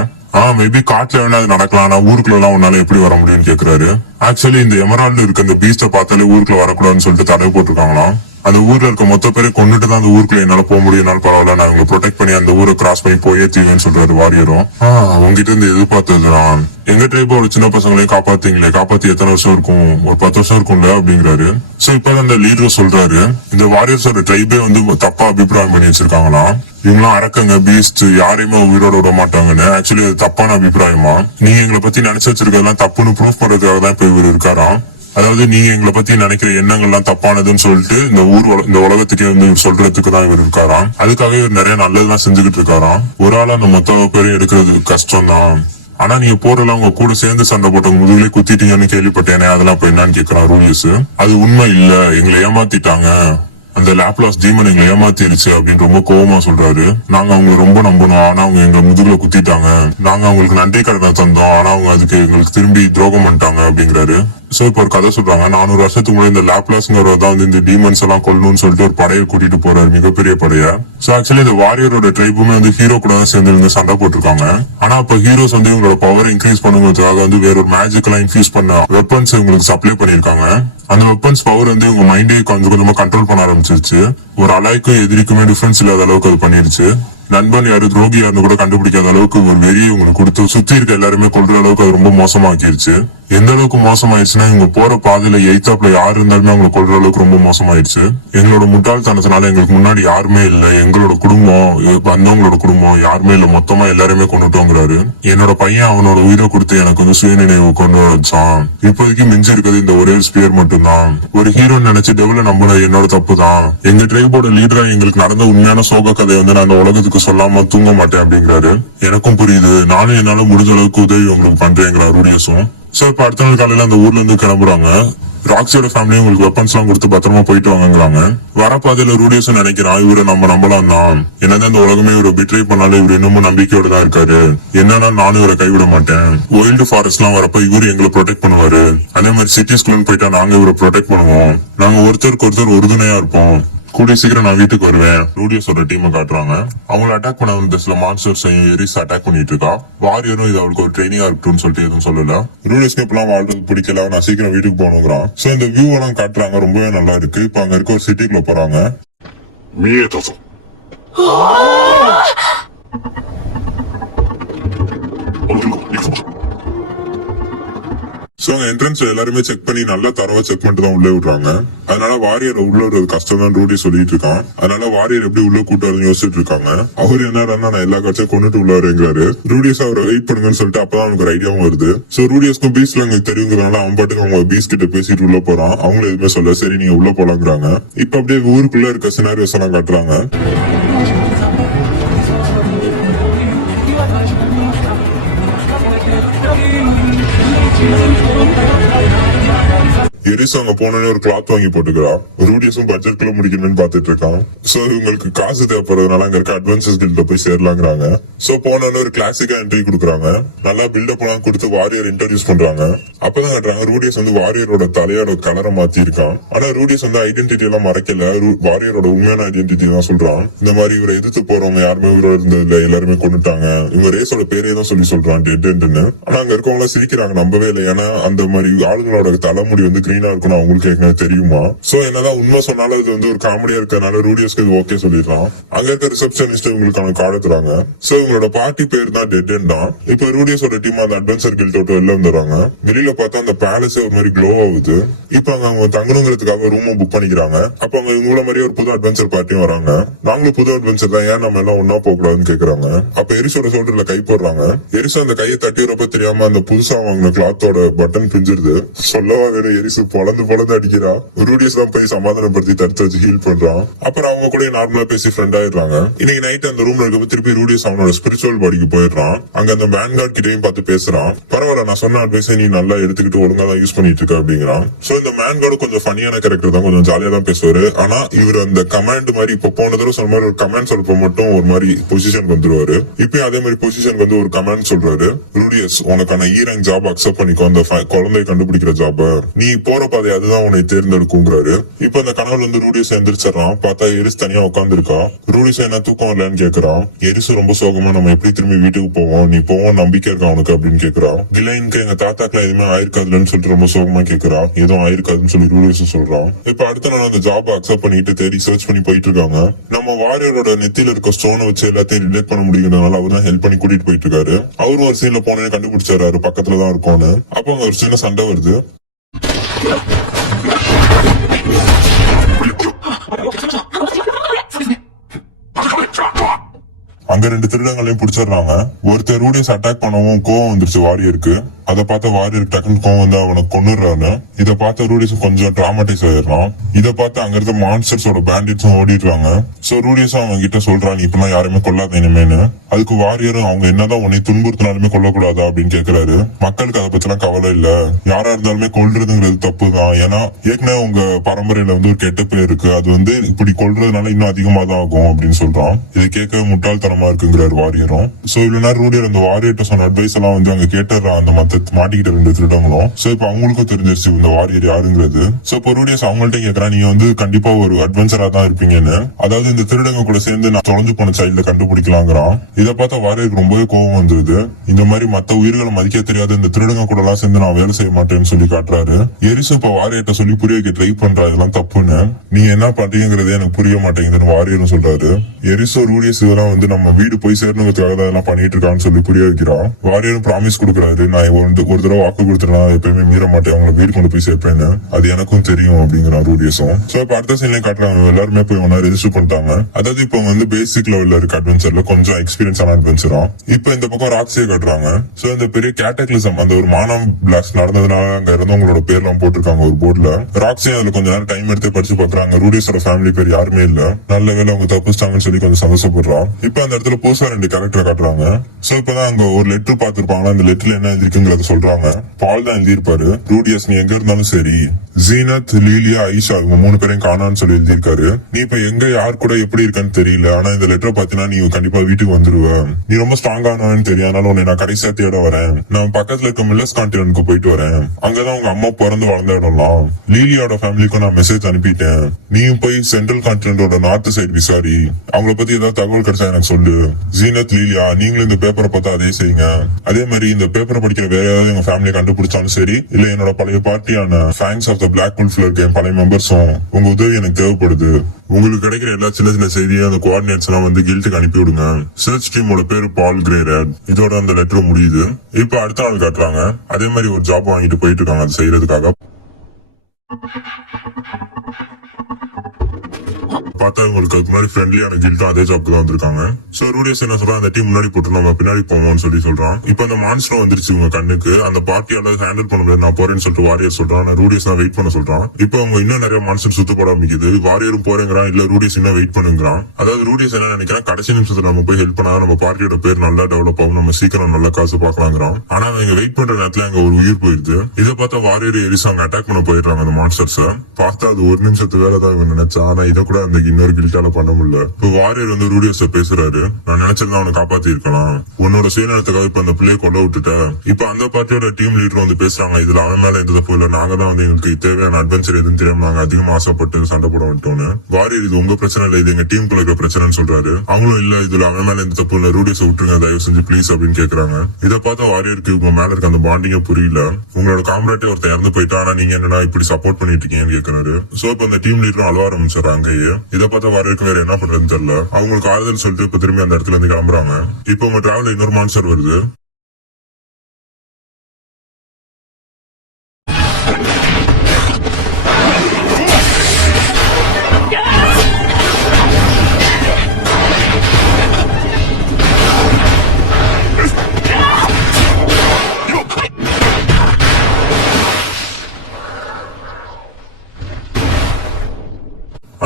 மேபி காட்டுல வேணா அது நடக்கலாம், ஆனா ஊருக்குள்ள எல்லாம் உன்னால எப்படி வர முடியும்னு கேக்குறாரு. ஆக்சுவலி இந்த எமரால்டு இருக்க அந்த பீச்சை பார்த்தாலே ஊருக்குள்ள வரக்கூடாதுன்னு சொல்லிட்டு தடை போட்டிருக்காங்களாம். அந்த ஊர்ல இருக்க மொத்த பேரை கொண்டுட்டு தான் அந்த ஊருக்குள்ள என்னால போக முடியும்னாலும் பரவாயில்ல, நான் இவங்களை ப்ரொடெக்ட் பண்ணி அந்த ஊரை கிராஸ் பண்ணி போயே தீவேன்னு சொல்றாரு வாரியரும். உங்ககிட்ட இருந்து எதிர்பார்த்ததுதான், எங்க ட்ரைபோட சின்ன பசங்களையும் காப்பாத்தீங்களே, காப்பாத்தி எத்தனை வருஷம் இருக்கும், ஒரு 10 வருஷம் இருக்கும்ல அப்படிங்கிறாரு. சோ இப்ப அந்த லீடர் சொல்றாரு, இந்த வாரியர்ஸோட ட்ரைபே தப்பா அபிப்பிராயம் பண்ணி வச்சிருக்காங்களாம். இவங்களாம் அரக்கங்க, பீஸ்ட், யாரையுமே உயிரோட விட மாட்டாங்கன்னு. ஆக்சுவலி அது தப்பான அபிப்பிராயமா, நீங்க எங்களை பத்தி நினைச்சு வச்சிருக்கிறதெல்லாம் தப்புன்னு ப்ரூஃப் பண்றதுக்காக தான் இப்ப இவர் இருக்காராம். அதாவது நீங்க எங்களை பத்தி நினைக்கிற எண்ணங்கள்லாம் தப்பானதுன்னு சொல்லிட்டு இந்த உலகத்துக்கே சொல்றதுக்கு தான் இவர் இருக்காராம். அதுக்காக இவர் நிறைய நல்லதுதான் செஞ்சுக்கிட்டு இருக்காராம். ஒரு ஆளா அந்த மொத்த பேரையும் எடுக்கிறது கஷ்டம் தான், ஆனா நீங்க போறலாம் உங்க கூட சேர்ந்து சண்டை போட்ட முதுகுலே குத்திட்டீங்கன்னு கேள்விப்பட்டேனே, அதெல்லாம் இப்ப என்னன்னு கேக்குறான் ரூலியஸ். அது உண்மை இல்ல, எங்களை ஏமாத்திட்டாங்க, அந்த லாப்லாஸ் டீமன் எங்களை ஏமாத்திருச்சு அப்படின்னு ரொம்ப கோவமா சொல்றாரு. நாங்க அவங்க ரொம்ப நம்பணும், ஆனா அவங்க எங்க முதுகுல குத்திட்டாங்க, நாங்க அவங்களுக்கு நன்றி கடனை தந்தோம், ஆனா அவங்க அதுக்கு எங்களுக்கு திரும்பி துரோகம் பண்ணிட்டாங்க அப்படிங்கிறாரு. சோ இப்ப ஒரு கதை சொல்றாங்க, 400 வருஷத்துக்கு முன்னாடி இந்த லாப்லாஸ்ங்கிறதான் இந்த டீமன்ஸ் எல்லாம் கொல்லணும்னு சொல்லிட்டு ஒரு படையை கூட்டிட்டு போறாரு, மிகப்பெரிய படைய. சோ ஆக்சுவலி இந்த வாரியரோட ட்ரைபுமே ஹீரோ கூட தான் சேர்ந்து சண்டை போட்டிருக்காங்க. ஆனா இப்ப ஹீரோஸ் இவங்களோட பவர் இன்க்ரீஸ் பண்ணுங்கிறதுக்காக வேற ஒரு மேஜிக் எல்லாம் இன்ஃபியூஸ் பண்ண வெப்பன்ஸ் இவங்களுக்கு சப்ளை பண்ணிருக்காங்க. அந்த வெப்பன்ஸ் பவர் இவங்க மைண்டே கொஞ்சம் கொஞ்சமா கண்ட்ரோல் பண்ண ஆரம்பிச்சிருச்சு. ஒரு அலாய்க்கும் எதிரிக்குமே டிஃபரன்ஸ் இல்லாத அளவுக்கு அது பண்ணிருச்சு. நண்பன் யாரு துரோகி யாருன்னு கூட கண்டுபிடிக்காத அளவுக்கு ஒரு வெறியை உங்களுக்கு கொடுத்து சுத்தி இருக்க எல்லாருமே கொல்ற அளவுக்கு அது ரொம்ப மோசமாக்கிருச்சு. எந்த அளவுக்கு மோசமாயிருச்சுன்னா, இவங்க போற பாதையில எய்தாப்ல யாரு இருந்தாலுமே அவங்க கொல்ற அளவுக்கு ரொம்ப மோசமாயிருச்சு. எங்களோட முட்டாள்தனத்தினால எங்களுக்கு முன்னாடி யாருமே இல்ல, எங்களோட குடும்பம், வந்தவங்களோட குடும்பம் யாருமே இல்ல, மொத்தமா எல்லாருமே கொண்டுட்டோங்கிறாரு. என்னோட பையன் அவனோட உயிரை கொடுத்து எனக்கு சுயநினைவு கொண்டு வச்சான். இப்போதைக்கு மிஞ்சி இருக்கிறது இந்த ஒரே ஸ்பியர் மட்டும்தான். ஒரு ஹீரோ நினைச்சு டெவல நம்பினது என்னோட தப்பு தான். எங்க ட்ரைபோட லீடரா எங்களுக்கு நடந்த உண்மையான சோக கதையை நான் அந்த உலகத்துக்கு சொல்லாம தூங்க மாட்டேன் அப்படிங்கிறாரு. எனக்கும் புரியுது, நானும் என்னால முடிஞ்ச அளவுக்கு உதவி உங்களுக்கு பண்றேங்கிறார் ரூடியஸும். சோ இப்ப அடுத்த நாள் காலையில அந்த ஊர்ல இருந்து கிளம்புறாங்க. ராக்ஸியோட ஃபேமிலி உங்களுக்கு வெப்பன்ஸ் எல்லாம் கொடுத்து பத்திரமா போயிட்டு வாங்குறாங்க. வரப்பாதையில ரூடியஸும் நினைக்கிறான், இவரை நம்ம நம்பலாம் தான், என்னதான் இந்த உலகமே இவரை பிட்ரை பண்ணாலும் இவர் இன்னமும் நம்பிக்கையோட தான் இருக்காரு, என்னன்னா நானும் இவரை கைவிட மாட்டேன். ஒயில்டு ஃபாரஸ்ட் எல்லாம் வரப்ப இவரு எங்களை ப்ரொடெக்ட் பண்ணுவாரு, அதே மாதிரி சிட்டிஸ்குள்ள போயிட்டா நாங்க இவரை ப்ரொடெக்ட் பண்ணுவோம், நாங்க ஒருத்தருக்கு ஒருத்தர் உறுதுணையா இருப்போம், கூடிய சீக்கிரம் நான் வீட்டுக்கு வருவேன். ரூடியஸோட டீமை காட்டுறாங்க. அவங்களை அட்டாக் பண்ண வந்து சில மான்ஸ்டர்ஸையும் எரிஸ் அட்டாக் பண்ணிட்டு இருக்கா. வாரியரும் இது அவளுக்கு ஒரு ட்ரைனிங்கா இருக்குன்னு சொல்லிட்டு எதுவும் சொல்லல. ரூடியஸ்க்கு இப்பெல்லாம் வாழ்றது பிடிக்கல, நான் சீக்கிரம் வீட்டுக்கு போகணுங்கிறான். சோ இந்த வியூ எல்லாம் காட்டுறாங்க, ரொம்பவே நல்லா இருக்கு. இப்ப அங்க இருக்க ஒரு சிட்டிக்குள்ள போறாங்க. சோ அங்க என்ட்ரன்ஸ்ல எல்லாருமே செக் பண்ணி நல்லா தரவா செக் பண்ணிட்டு தான் உள்ளே விடுறாங்க. அதனால வாரியர் உள்ள விடுறது கஷ்டம் தான் ரூடி சொல்லிட்டு இருக்கான். அதனால வாரியர் எப்படி உள்ள கூட்டாருன்னு யோசிச்சுட்டு இருக்காங்க. அவரு என்னடா நான் எல்லா காட்சியும் கொண்டுட்டு உள்ள வரேங்கிறாரு. ரூடியஸ் அவரை வெயிட் பண்ணுங்கன்னு சொல்லிட்டு அப்பதான் அவனுக்கு ஒரு ஐடியாவும் வருது. சோ ரூடியஸ்க்கும் பீஸ்ல எங்களுக்கு தெரியுங்கிறனால அவன் பாட்டுக்கு அவங்க பீஸ் கிட்ட பேசிட்டு உள்ள போறான். அவங்களும் எதுவுமே சொல்ல, சரி நீங்க உள்ள போலாங்கிறாங்க. இப்ப அப்படியே ஊருக்குள்ள இருக்க சினாரியோஸ் எல்லாம் காட்டுறாங்க. எரிஸ் அங்க போனோன்னு ஒரு கிளாத் வாங்கி போட்டுக்கிறா. ரூடியஸும் பட்ஜெட்குள்ள முடிக்கணும்னு பாத்துட்டு இருக்கான். சோ இவங்களுக்கு காசு தேவைப்படுறதுனால அங்க இருக்க அட்வென்ச்சர்ஸ் கில்ட்ல போய் சேரலாங்கிறாங்க. சோ போனோன்னு ஒரு கிளாசிக்கா என்ட்ரி கொடுக்குறாங்க. நல்லா பில்டப் எல்லாம் கொடுத்து வாரியர் இன்ட்ரோடியூஸ் பண்றாங்க. அப்பதான் காட்டுறாங்க ரூடியஸ் வாரியரோட தலையோட கலரை மாத்தி இருக்கான். ஆனா ரூடியஸ் ஐடென்டிட்டி எல்லாம் மறைக்கல, வாரியரோட உண்மையான ஐடென்டிட்டி தான் சொல்றான். இந்த மாதிரி இவரை எதிர்த்து போறவங்க யாருமே இவரோட இருந்தது இல்ல, எல்லாருமே கொண்டுட்டாங்க, இவங்க ரேஸோட பேரே தான் சொல்றான் டெட்ன்னு. ஆனா அங்க இருக்கவங்க எல்லாம் சிரிக்கிறாங்க, நம்பவே இல்லை. ஏன்னா அந்த மாதிரி ஆளுங்களோட தலைமுடி கிரீனா இருக்கணும் அவங்களுக்கு ஏற்கனவே தெரியுமா. சோ என்னதான் உண்மை சொன்னாலும் அது ஒரு காமெடியா இருக்கனால ரூடியஸ்க்கு இது ஓகே சொல்லிடலாம். அங்க இருக்க ரிசப்ஷனிஸ்ட் இவங்களுக்கான கார்டு தராங்க. சோ இவங்களோட பார்ட்டி பேர் தான் டெட் எண்ட் தான். இப்ப ரூடியஸோட டீம் அந்த அட்வென்ச்சர் கில்ட் விட்டு வெளில வந்துடுறாங்க. வெளியில பார்த்தா அந்த பேலஸ் ஒரு மாதிரி க்ளோ ஆகுது. இப்ப அவங்க தங்கணுங்கிறதுக்காக ரூமும் புக் பண்ணிக்கிறாங்க. அப்ப அவங்க இவங்கள மாதிரி ஒரு புது அட்வென்ச்சர் பார்ட்டியும் வராங்க. நாங்களும் புது அட்வென்ச்சர் தான், ஏன் நம்ம எல்லாம் ஒன்னா போக கூடாதுன்னு கேக்குறாங்க. அப்ப எரிசோட ஷோல்டர்ல கை போடுறாங்க. எரிசோ அந்த கையை தட்டிறப்ப தெரியாம அந்த புதுசா வாங்கின கிளாத்தோட பட்டன் பிஞ்சிருது. சொல்லவா வேற எரிசு பொழந்து அடிக்கிறா. ரூடியஸ் தான் போய் சமாதானப்படுத்தி தடுத்து வச்சு ஹீல் பண்றான். அப்புறம் அவங்க கூட நார்மலா பேசி ஃப்ரெண்ட் ஆயிடுறாங்க. இன்னைக்கு நைட் அந்த ரூம்ல இருக்கப்ப திருப்பி ரூடியஸ் அவனோட ஸ்பிரிச்சுவல் பாடிக்கு போயிடுறான். அங்க அந்த வேன்கார்ட் கிட்டையும் பார்த்து பேசுறான். பரவாயில்ல, நான் சொன்ன அட்வைஸை நீ நல்லா எடுத்துக்கிட்டு ஒழுங்கா தான் யூஸ் பண்ணிட்டு இருக்க அப்படிங்கிறான். சோ இந்த வேன்கார்டு கொஞ்சம் ஃபனியான கேரக்டர் தான், கொஞ்சம் ஜாலியா தான் பேசுவாரு. ஆனா இவர் அந்த கமாண்ட் மாதிரி இப்ப போன தடவை சொன்ன மாதிரி ஒரு கமாண்ட் சொல்றப்ப மட்டும் ஒரு மாதிரி பொசிஷன் வந்துருவாரு. இப்பயும் அதே மாதிரி பொசிஷன் வந்து ஒரு கமாண்ட் சொல்றாரு. ரூடியஸ், உனக்கான ஈரங் ஜாப் அக்செப்ட் பண்ணிக்கோ, அந்த குழந்தை கண்டுபிடிக்கிற ஜாப், நீ போற பாதை அதுதான் உன்னை தேர்ந்தெடுக்குங்கிறாரு. இப்ப அந்த கனவுல இருந்து ரூடியஸ் எந்திரிச்சிடறான். பார்த்தா எரிஸ் தனியா உட்கார்ந்து இருக்கா. ரூடியஸ் என்ன தூக்கம் வரலன்னு கேக்குறான். எரிசு ரொம்ப சோகமா, நம்ம எப்படி திரும்பி வீட்டுக்கு போவோம், நீ போவோம் நம்பிக்கை இருக்கா உனக்கு அப்படின்னு கேக்குறான். கிளைனுக்கு எங்க தாத்தாக்குல எதுவுமே ஆயிருக்காதுன்னு சொல்லிட்டு ரொம்ப சோகமா கேக்குறா. எதுவும் ஆயிருக்காதுன்னு சொல்லி ரூடியஸ் சொல்றான். இப்ப அடுத்த நாள் அந்த ஜாப் அக்செப்ட் பண்ணிட்டு தேடி சர்ச் பண்ணி போயிட்டு இருக்காங்க. நம்ம வாரியரோட நெத்தியில இருக்க ஸ்டோனை வச்சு எல்லாத்தையும் ரிலேட் பண்ண முடியுங்கிறதுனால அவர் தான் ஹெல்ப் பண்ணி கூட்டிட்டு போயிட்டு இருக்காரு. அவரும் ஒரு சீன்ல போனே கண்டுபிடிச்சாரு பக்கத்துலதான் இருக்கும்னு. அப்ப அங்க ஒரு சின்ன சண்டை வருது. அங்க 2 திருடங்களையும் பிடிச்சிடுறாங்க. ஒருத்தர் ரூடியஸ் அட்டாக் பண்ணவும் கோவம் வந்துருச்சு வாரியருக்கு. அதை பார்த்த வாரியர் டக்குன்னு கோவம் வந்து அவனை கொன்னுடுறாரு. இதை பார்த்த ரூடியஸ் கொஞ்சம் டிராமடைஸ் ஆயிடுறான். இதை பார்த்து அங்க இருந்த மான்ஸ்டர்ஸோட பேண்டிட்ஸும் ஓடிடுறாங்க. சோ ரூடியஸ் அவங்க கிட்ட சொல்றான், நீ இப்பெல்லாம் யாருமே கொல்லாத இனிமேன்னு. அதுக்கு வாரியரும் அவங்க என்னதான் உன்னை துன்புறுத்தினாலுமே கொல்லக்கூடாதா அப்படின்னு கேக்குறாரு. மக்களுக்கு அதை பத்திலாம் கவலை இல்ல, யாரா இருந்தாலுமே கொல்றதுங்கிறது தப்பு தான். ஏன்னா ஏற்கனவே உங்க பரம்பரையில வந்து ஒரு கெட்ட பேர் இருக்கு, அது வந்து இப்படி கொல்றதுனால இன்னும் அதிகமா தான் ஆகும் அப்படின்னு சொல்றான். இதை கேட்க முட்டாள்தனமா இருக்குங்கிறாரு வாரியரும். சோ இவ்வளவு நேரம் ரூடியர் அந்த வாரியர்ட்ட சொன்ன அட்வைஸ் எல்லாம் வந்து அங்க கேட்டுறான் அந்த மத்த மாட்டிக்கிட்ட 2 திருடங்களும். சோ இப்ப அவங்களுக்கும் தெரிஞ்சிருச்சு இந்த வாரியர் யாருங்கிறது. சோ இப்ப ரூடியஸ் அவங்கள்ட்ட கேக்குறான், நீங்க வந்து கண்டிப்பா ஒரு அட்வென்ச்சரா தான் இருப்பீங்கன்னு. அதாவது இந்த திருடங்க கூட சேர்ந்து நான் தொலைஞ்சு போன சைல்ட கண்டுபிடிக்கலாங்கிறான். இதை பார்த்தா வாரியருக்கு ரொம்பவே கோபம் வந்துருது. இந்த மாதிரி மத்த உயிர்களை மதிக்க தெரியாத இந்த திருடங்க கூட எல்லாம் சேர்ந்து நான் வேலை செய்ய மாட்டேன்னு சொல்லி காட்டுறாரு. எரிசு இப்ப வாரியர்ட்ட சொல்லி புரிய வைக்க ட்ரை பண்றா, இதெல்லாம் தப்புன்னு, நீ என்ன பண்றீங்கிறதே எனக்கு புரிய மாட்டேங்குதுன்னு வாரியரும் சொல்றாரு. எரிசோ ரூடியஸ் இதெல்லாம் வந்து நம்ம வீடு போய் சேரணுங்கிறதுக்காக தான் இதெல்லாம் பண்ணிட்டு இருக்கான்னு சொல்லி புரிய வைக்கிறான். வாரியரும் ப்ராமிஸ் கொடுக்குறாரு, நான் ஒரு தடவை வாக்கு கொடுத்துட்டா எப்பயுமே மீற மாட்டேன், அவங்களை வீடு கொண்டு போய் சேர்ப்பேன்னு, அது எனக்கும் தெரியும் அப்படிங்கிறான் ரூடியஸும். சோ இப்ப அடுத்த சீன்ல காட்டுறாங்க எல்லாருமே போய் ஒன்னா ரெஜிஸ்டர் பண்ணிட்டாங்க. அதாவது இப்ப வந்து பேசிக் லெவல்ல இருக்க அட்வென்ச்சர்ல கொஞ்சம் எக்ஸ்பீரியன்ஸ் ஆன அட்வென்ச்சரா. இப்ப இந்த பக்கம் ராக்ஸியை காட்டுறாங்க. சோ இந்த பெரிய கேட்டக்லிசம், அந்த ஒரு மானம் பிளாஸ்ட் நடந்ததுனால அங்க இருந்தவங்களோட பேர்லாம் போட்டிருக்காங்க ஒரு போர்டுல. ராக்ஸி அதுல கொஞ்ச நேரம் டைம் எடுத்து படிச்சு பாக்குறாங்க. ரூடியஸோட ஃபேமிலி பேர் யாருமே இல்ல, நல்ல வேலை அவங்க தப்பிச்சிட்டாங்கன்னு சொல்லி கொஞ்சம் சந்தோஷப்படுறான். இப்ப அந்த இடத்துல புதுசா 2 கேரக்டர் காட்டுறாங்க. சோ இப்பதான் அங்க ஒரு லெட்டர் பாத்துருப்பாங்களா, அந்த லெட்டர்ல என்ன எழுதிருக்குங்கிறத சொல்றாங்க. பால் தான் எழுதியிருப்பாரு. ரூடியஸ், நீ எங்க இருந்தாலும் சரி, ஜீனத், லீலியா, ஐஷா இவங்க 3 பேரையும் காணான்னு சொல்லி எழுதியிருக்காரு. நீ இப்ப எங்க யார் கூட எப்படி இருக்கன்னு தெரியல, ஆனா இந்த லெட்டரை பாத்தீங்கன்னா நீ கண்டிப்பா வீட்டுக்கு வந்துருவ. நீ ரொம்ப ஸ்ட்ராங்கானு தெரியும், அதனால உன்னை நான் கடைசியா தேட வரேன். நான் பக்கத்துல இருக்க மில்லஸ் கான்டினென்ட்க்கு போயிட்டு வரேன். அங்கதான் உங்க அம்மா பிறந்து வளர்ந்த இடம்லாம். லீலியோட ஃபேமிலிக்கும் நான் மெசேஜ் அனுப்பிட்டேன். நீயும் போய் சென்ட்ரல் கான்டினென்டோட நார்த் சைடு விசாரி, அவங்கள பத்தி ஏதாவது தகவல் கிடைச்சா எனக்கு சொல்லு. ஜீனத், லீலியா, நீங்களும் இந்த பேப்பரை பார்த்தா அதே செய்யுங்க. அதே மாதிரி இந்த பேப்பரை படிக்கிற வேற ஏதாவது எங்க ஃபேமிலியை கண்டுபிடிச்சாலும் சரி, இல்ல என்னோட பழைய பார்ட்டியான ஃபேங்ஸ் ஆஃப் த பிளாக் வுல்ஃப்ல இருக்க என் பழைய மெம்பர்ஸும் உங்க உதவி எனக்கு தேவைப்படுது. உங்களுக்கு கிடைக்கிற எல்லா சின்ன சின்ன செய்தியும் அந்த கோஆர்டினேட்ஸ் எல்லாம் வந்து கில்ட்டுக்கு அனுப்பி விடுங்க. சர்ச் டீமோட பேரு பால் கிரேரட். இதோட அந்த லெட்டர் முடியுது. இப்ப அடுத்த நாள் காட்டுறாங்க. அதே மாதிரி ஒரு ஜாப் வாங்கிட்டு போயிட்டு இருக்காங்க அது செய்யறதுக்காக. பார்த்தா இவங்களுக்கு அதுக்கு முன்னாடி ஃப்ரெண்ட்லியான கில்ட்டும் அதே ஜாப்க்கு தான் வந்திருக்காங்க. சோ ரூடியஸ் என்ன சொல்றான், அந்த டீம் முன்னாடி போட்டு நம்ம பின்னாடி போவோம்னு சொல்லி சொல்றான். இப்ப அந்த மான்ஸ்டர் வந்துருச்சு உங்க கண்ணுக்கு, அந்த பார்ட்டியால ஹேண்டில் பண்ண முடியாது, நான் போறேன்னு சொல்லிட்டு வாரியர் சொல்றான். ரூடியஸ் தான் வெயிட் பண்ண சொல்றான். இப்ப அவங்க இன்னும் நிறைய மான்ஸ்டர் சுத்தப்பட ஆரம்பிக்குது. வாரியரும் போறேங்கிறான், இல்ல ரூடியஸ் இன்னும் வெயிட் பண்ணுங்கிறான். அதாவது ரூடியஸ் என்ன நினைக்கிறான், கடைசி நிமிஷத்துல நம்ம போய் ஹெல்ப் பண்ணா நம்ம பார்ட்டியோட பேர் நல்லா டெவலப் ஆகும், நம்ம சீக்கிரம் நல்ல காசு பாக்கலாங்கிறான். ஆனா அவங்க வெயிட் பண்ற நேரத்துல அங்க ஒரு உயிர் போயிருது. இதை பார்த்தா வாரியர் எரிசு அங்க அட்டாக் பண்ண போயிடுறாங்க அந்த மான்ஸ்டர்ஸ். பார்த்தா அது ஒரு நிமிஷத்து வேலை தான் இவன் நினைச்சா, ஆனா இதை கூட அந்த இன்னொரு கில்ட்டால பண்ண முடியல. இப்ப வாரியர் வந்து ரூடியஸ் பேசுறாரு, நான் நினைச்சிருந்தா அவனை காப்பாத்தி இருக்கலாம், உன்னோட சுயநலத்துக்காக இப்ப அந்த பிள்ளைய கொல்ல விட்டுட்ட. இப்ப அந்த பார்ட்டியோட டீம் லீடர் வந்து பேசுறாங்க, இதுல அவன் மேல எந்த தப்பு இல்ல, நாங்க தான் வந்து எங்களுக்கு தேவையான அட்வென்ச்சர் எதுவும் தெரியாம நாங்க அதிகமா ஆசைப்பட்டு சண்டை போட விட்டோம்னு. வாரியர், இது உங்க பிரச்சனை இல்ல, இது எங்க டீம் குள்ள இருக்கிற பிரச்சனைன்னு சொல்றாரு. அவங்களும் இல்ல, இதுல அவன் மேல எந்த தப்பு இல்ல, ரூடியஸ் விட்டுருங்க தயவு செஞ்சு ப்ளீஸ் அப்படின்னு கேக்குறாங்க. இதை பார்த்தா வாரியருக்கு உங்க மேல இருக்க அந்த பாண்டிங்க புரியல. உங்களோட காம்ரேட்டே ஒருத்தர் இறந்து போயிட்டா, ஆனா நீங்க என்னன்னா இப்படி சப்போர்ட் பண்ணிட்டு இருக்கீங்கன்னு கேக்குறாரு. சோ இப்ப அந்த டீம் லீடரும் அழுவ ஆரம்பிச்சாரு அங்கேயே. இதை பார்த்தா வாரியருக்கு வேற என்ன பண்றதுன்னு தெரியல. அவங்களுக்கு ஆறுதல் சொல்லிட்டு இப்ப திரும்பி அந்த இடத்துல இருந்து கிளம்புறாங்க. இப்ப உங்க டிராவல்ல இன்னொரு மான்ஸ்டர் வருது.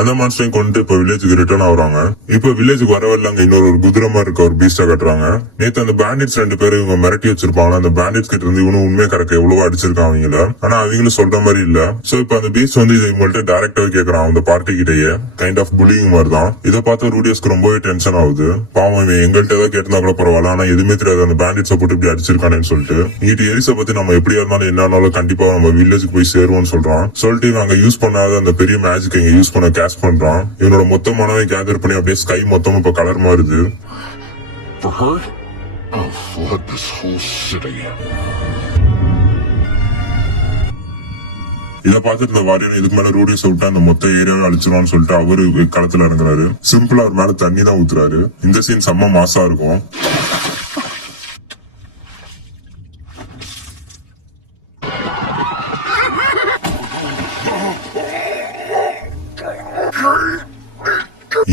அந்த மான்ஸ்டரையும் கொண்டு இப்ப வில்லேஜுக்கு ரிட்டர்ன் ஆகுறாங்க. இப்ப வில்லேஜுக்கு வரவில்லை அங்க இன்னொரு குதிரை மாதிரி இருக்க ஒரு பீஸ்டா கட்டுறாங்க. நேத்து அந்த பேண்டிட்ஸ் 2 பேரும் இவங்க மிரட்டி வச்சிருப்பாங்க. அந்த பேண்டிட்ஸ் கிட்ட இருந்து இவனும் உண்மையை கறக்க எவ்வளவோ அடிச்சிருக்கான் அவங்கள. ஆனா அவங்களும் சொல்ற மாதிரி இல்ல. சோ இப்ப அந்த பீஸ்ட் வந்து இதை இவங்கள்ட்ட டைரக்டாவே கேக்குறான் அந்த பார்ட்டி கிட்டயே. கைண்ட் ஆஃப் புல்லிங் மாதிரி தான். இதை பார்த்து ரூடியஸ்க்கு ரொம்பவே டென்ஷன் ஆகுது. பாவம் இவன் எங்கள்கிட்ட ஏதாவது கேட்டிருந்தா கூட பரவாயில்ல, ஆனா எதுவுமே தெரியாது அந்த பேண்டிட்ஸை போட்டு இப்படி அடிச்சிருக்கானேன்னு சொல்லிட்டு இங்கிட்ட எரிசை பத்தி நம்ம எப்படியா இருந்தாலும் என்னன்னாலும் கண்டிப்பா நம்ம வில்லேஜுக்கு போய் சேருவோம்னு சொல்றான். சொல்லிட்டு இவன் அங்க யூஸ் பண்ணாத அந்த பெரிய மேஜிக் இங்க யூஸ் பண்ண கேஷ் பண்றான். இவனோட மொத்த மனவை கேதர் பண்ணி அப்படியே ஸ்கை மொத்தமும் இப்ப கலர் மாறுது. For her, I'll flood this whole city. இதை பார்த்துட்டு இந்த வாரியர் இதுக்கு மேல ரூடியஸ் விட்டா அந்த மொத்த ஏரியாவை அழிச்சிருவான்னு சொல்லிட்டு அவரு களத்துல இறங்குறாரு. சிம்பிளா அவர் மேல தண்ணி தான் ஊத்துறாரு. இந்த சீன் செம்ம மாசா இருக்கும்.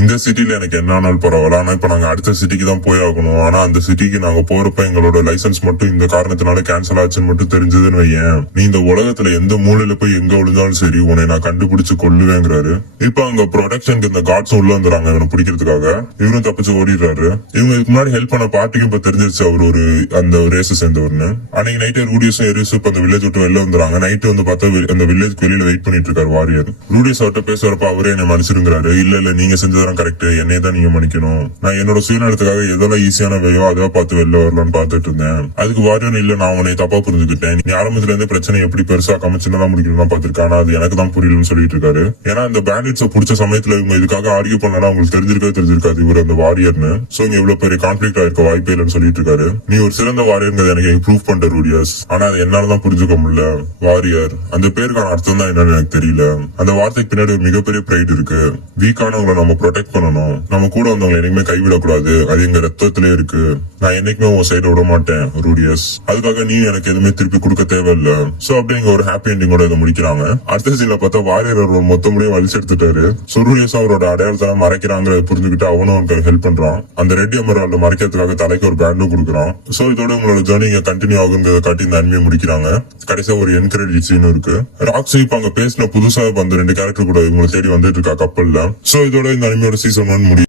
இந்த சிட்டில எனக்கு என்ன ஆனாலும் பரவாயில்ல, ஆனா இப்ப நாங்க அடுத்த சிட்டிக்கு தான் போய் ஆகணும். ஆனா அந்த சிட்டிக்கு நாங்க போறப்ப எங்களோட லைசன்ஸ் மட்டும் இந்த காரணத்தினால கேன்சல் ஆச்சுன்னு மட்டும் தெரிஞ்சதுன்னு வையேன், நீ இந்த உலகத்துல எந்த மூலையில போய் எங்க விழுந்தாலும் சரி உன்னை நான் கண்டுபிடிச்சு கொல்லுவேங்கிறாரு. இப்ப அங்க ப்ரொடக்ஷனுக்கு இந்த கார்ட்ஸ் உள்ள வந்துறாங்க இவனை பிடிக்கிறதுக்காக. இவரும் தப்பிச்சு ஓடிடுறாரு. இவங்க இதுக்கு முன்னாடி ஹெல்ப் பண்ண பார்ட்டிக்கும் இப்ப தெரிஞ்சிருச்சு அவர் ஒரு அந்த ரேஸ சேர்ந்தவர்னு. அன்னைக்கு நைட்டு ரூடியஸும் எரிஸும் இப்ப அந்த வில்லேஜ் விட்டு வெளில வந்துறாங்க. நைட்டு வந்து பார்த்தா அந்த வில்லேஜ் வெளியில வெயிட் பண்ணிட்டு இருக்காரு வாரியர். ரூடியஸ் அவர்கிட்ட பேசுறப்ப அவரே என்னை மன்னிச்சிருங்கிறாரு. இல்ல நீங்க செஞ்சதான் கரெக்ட், என்னையே தான் நீங்க மன்னிக்கணும். நான் என்னோட சுயநலத்துக்காக எதெல்லாம் ஈஸியான வேலையோ அதை பார்த்து வெளில வரலாம்னு பார்த்துட்டு இருந்தேன். அதுக்கு வாரியர் இல்ல நான் உன்னை தப்பா புரிஞ்சுக்கிட்டேன், நீ ஆரம்பத்துல இருந்தே பிரச்சனை எப்படி பெருசா கமிச்சுதான் முடிக்கணும் பார்த்திருக்கேன், ஆனா அது எனக்கு தான் புரியலன்னு சொல்லிட்டு இருக்காரு. ஏன்னா இந்த பேண்டிட்ஸை பிடிச்ச சமயத்துல இவங்க இதுக்காக ஆர்கியூ பண்ணா அவங்களுக்கு தெரிஞ்சிருக்காது இவர் அந்த வாரியர்னு. சோ இங்க இவ்வளவு பெரிய கான்ஃபிளிக்ட் ஆயிருக்க வாய்ப்பே இல்லைன்னு சொல்லிட்டு இருக்காரு. நீ ஒரு சிறந்த வாரியர்ங்கிறது எனக்கு ப்ரூவ் பண்ற ரூடியஸ், ஆனா அது என்னாலதான் புரிஞ்சுக்க முடியல. வாரியர் அந்த பேருக்கான அர்த்தம் தான் என்னன்னு எனக்கு தெரியல. அந்த வார்த்தைக்கு பின்னாடி ஒரு மிகப்பெரிய பிரைட் இருக்கு. வீக்கானவங்களை நம்ம ப்ரொடெக்ட் பண்ணணும், நம்ம கூட வந்தவங்களை என்னைக்குமே கைவிடக்கூடாது, அது எங்க ரத்தத்திலே இருக்கு. நான் என்னைக்குமே உன் சைட விட மாட்டேன் ரூடியஸ், அதுக்காக நீ எனக்கு எதுவுமே திருப்பி கொடுக்க தேவையில்லை. சோ அப்படிங்க ஒரு ஹாப்பி எண்டிங்கோட இதை முடிக்கிறாங்க. அடுத்த சீன்ல பார்த்தா வாரியர் ஒரு மொத்த முடியும் வலிச்சு எடுத்துட்டாரு. சோ ரூடியஸ் அவரோட அடையாளத்தை மறைக்கிறாங்க புரிஞ்சுக்கிட்டு அவனும் அவனுக்கு ஹெல்ப் பண்றான். அந்த ரெட் எமரால்ட மறைக்கிறதுக்காக தலைக்கு ஒரு பேண்டும் கொடுக்குறான். சோ இதோட உங்களோட ஜர்னி இங்க கண்டினியூ ஆகுங்கிறத காட்டி இந்த அனிமையை முடிக்கிறாங்க. கடைசியா ஒரு என்கரேஜ் சீனும் இருக்கு. ராக்ஸி இப்ப அங்க பேசின புதுசா அந்த 2 கேரக்டர் கூட இவங்களை தேடி வந்துட்டு இருக்கா கப்பல்ல. சோ இதோட இந்த அனிமையோட சீசன் 1 முடியும்.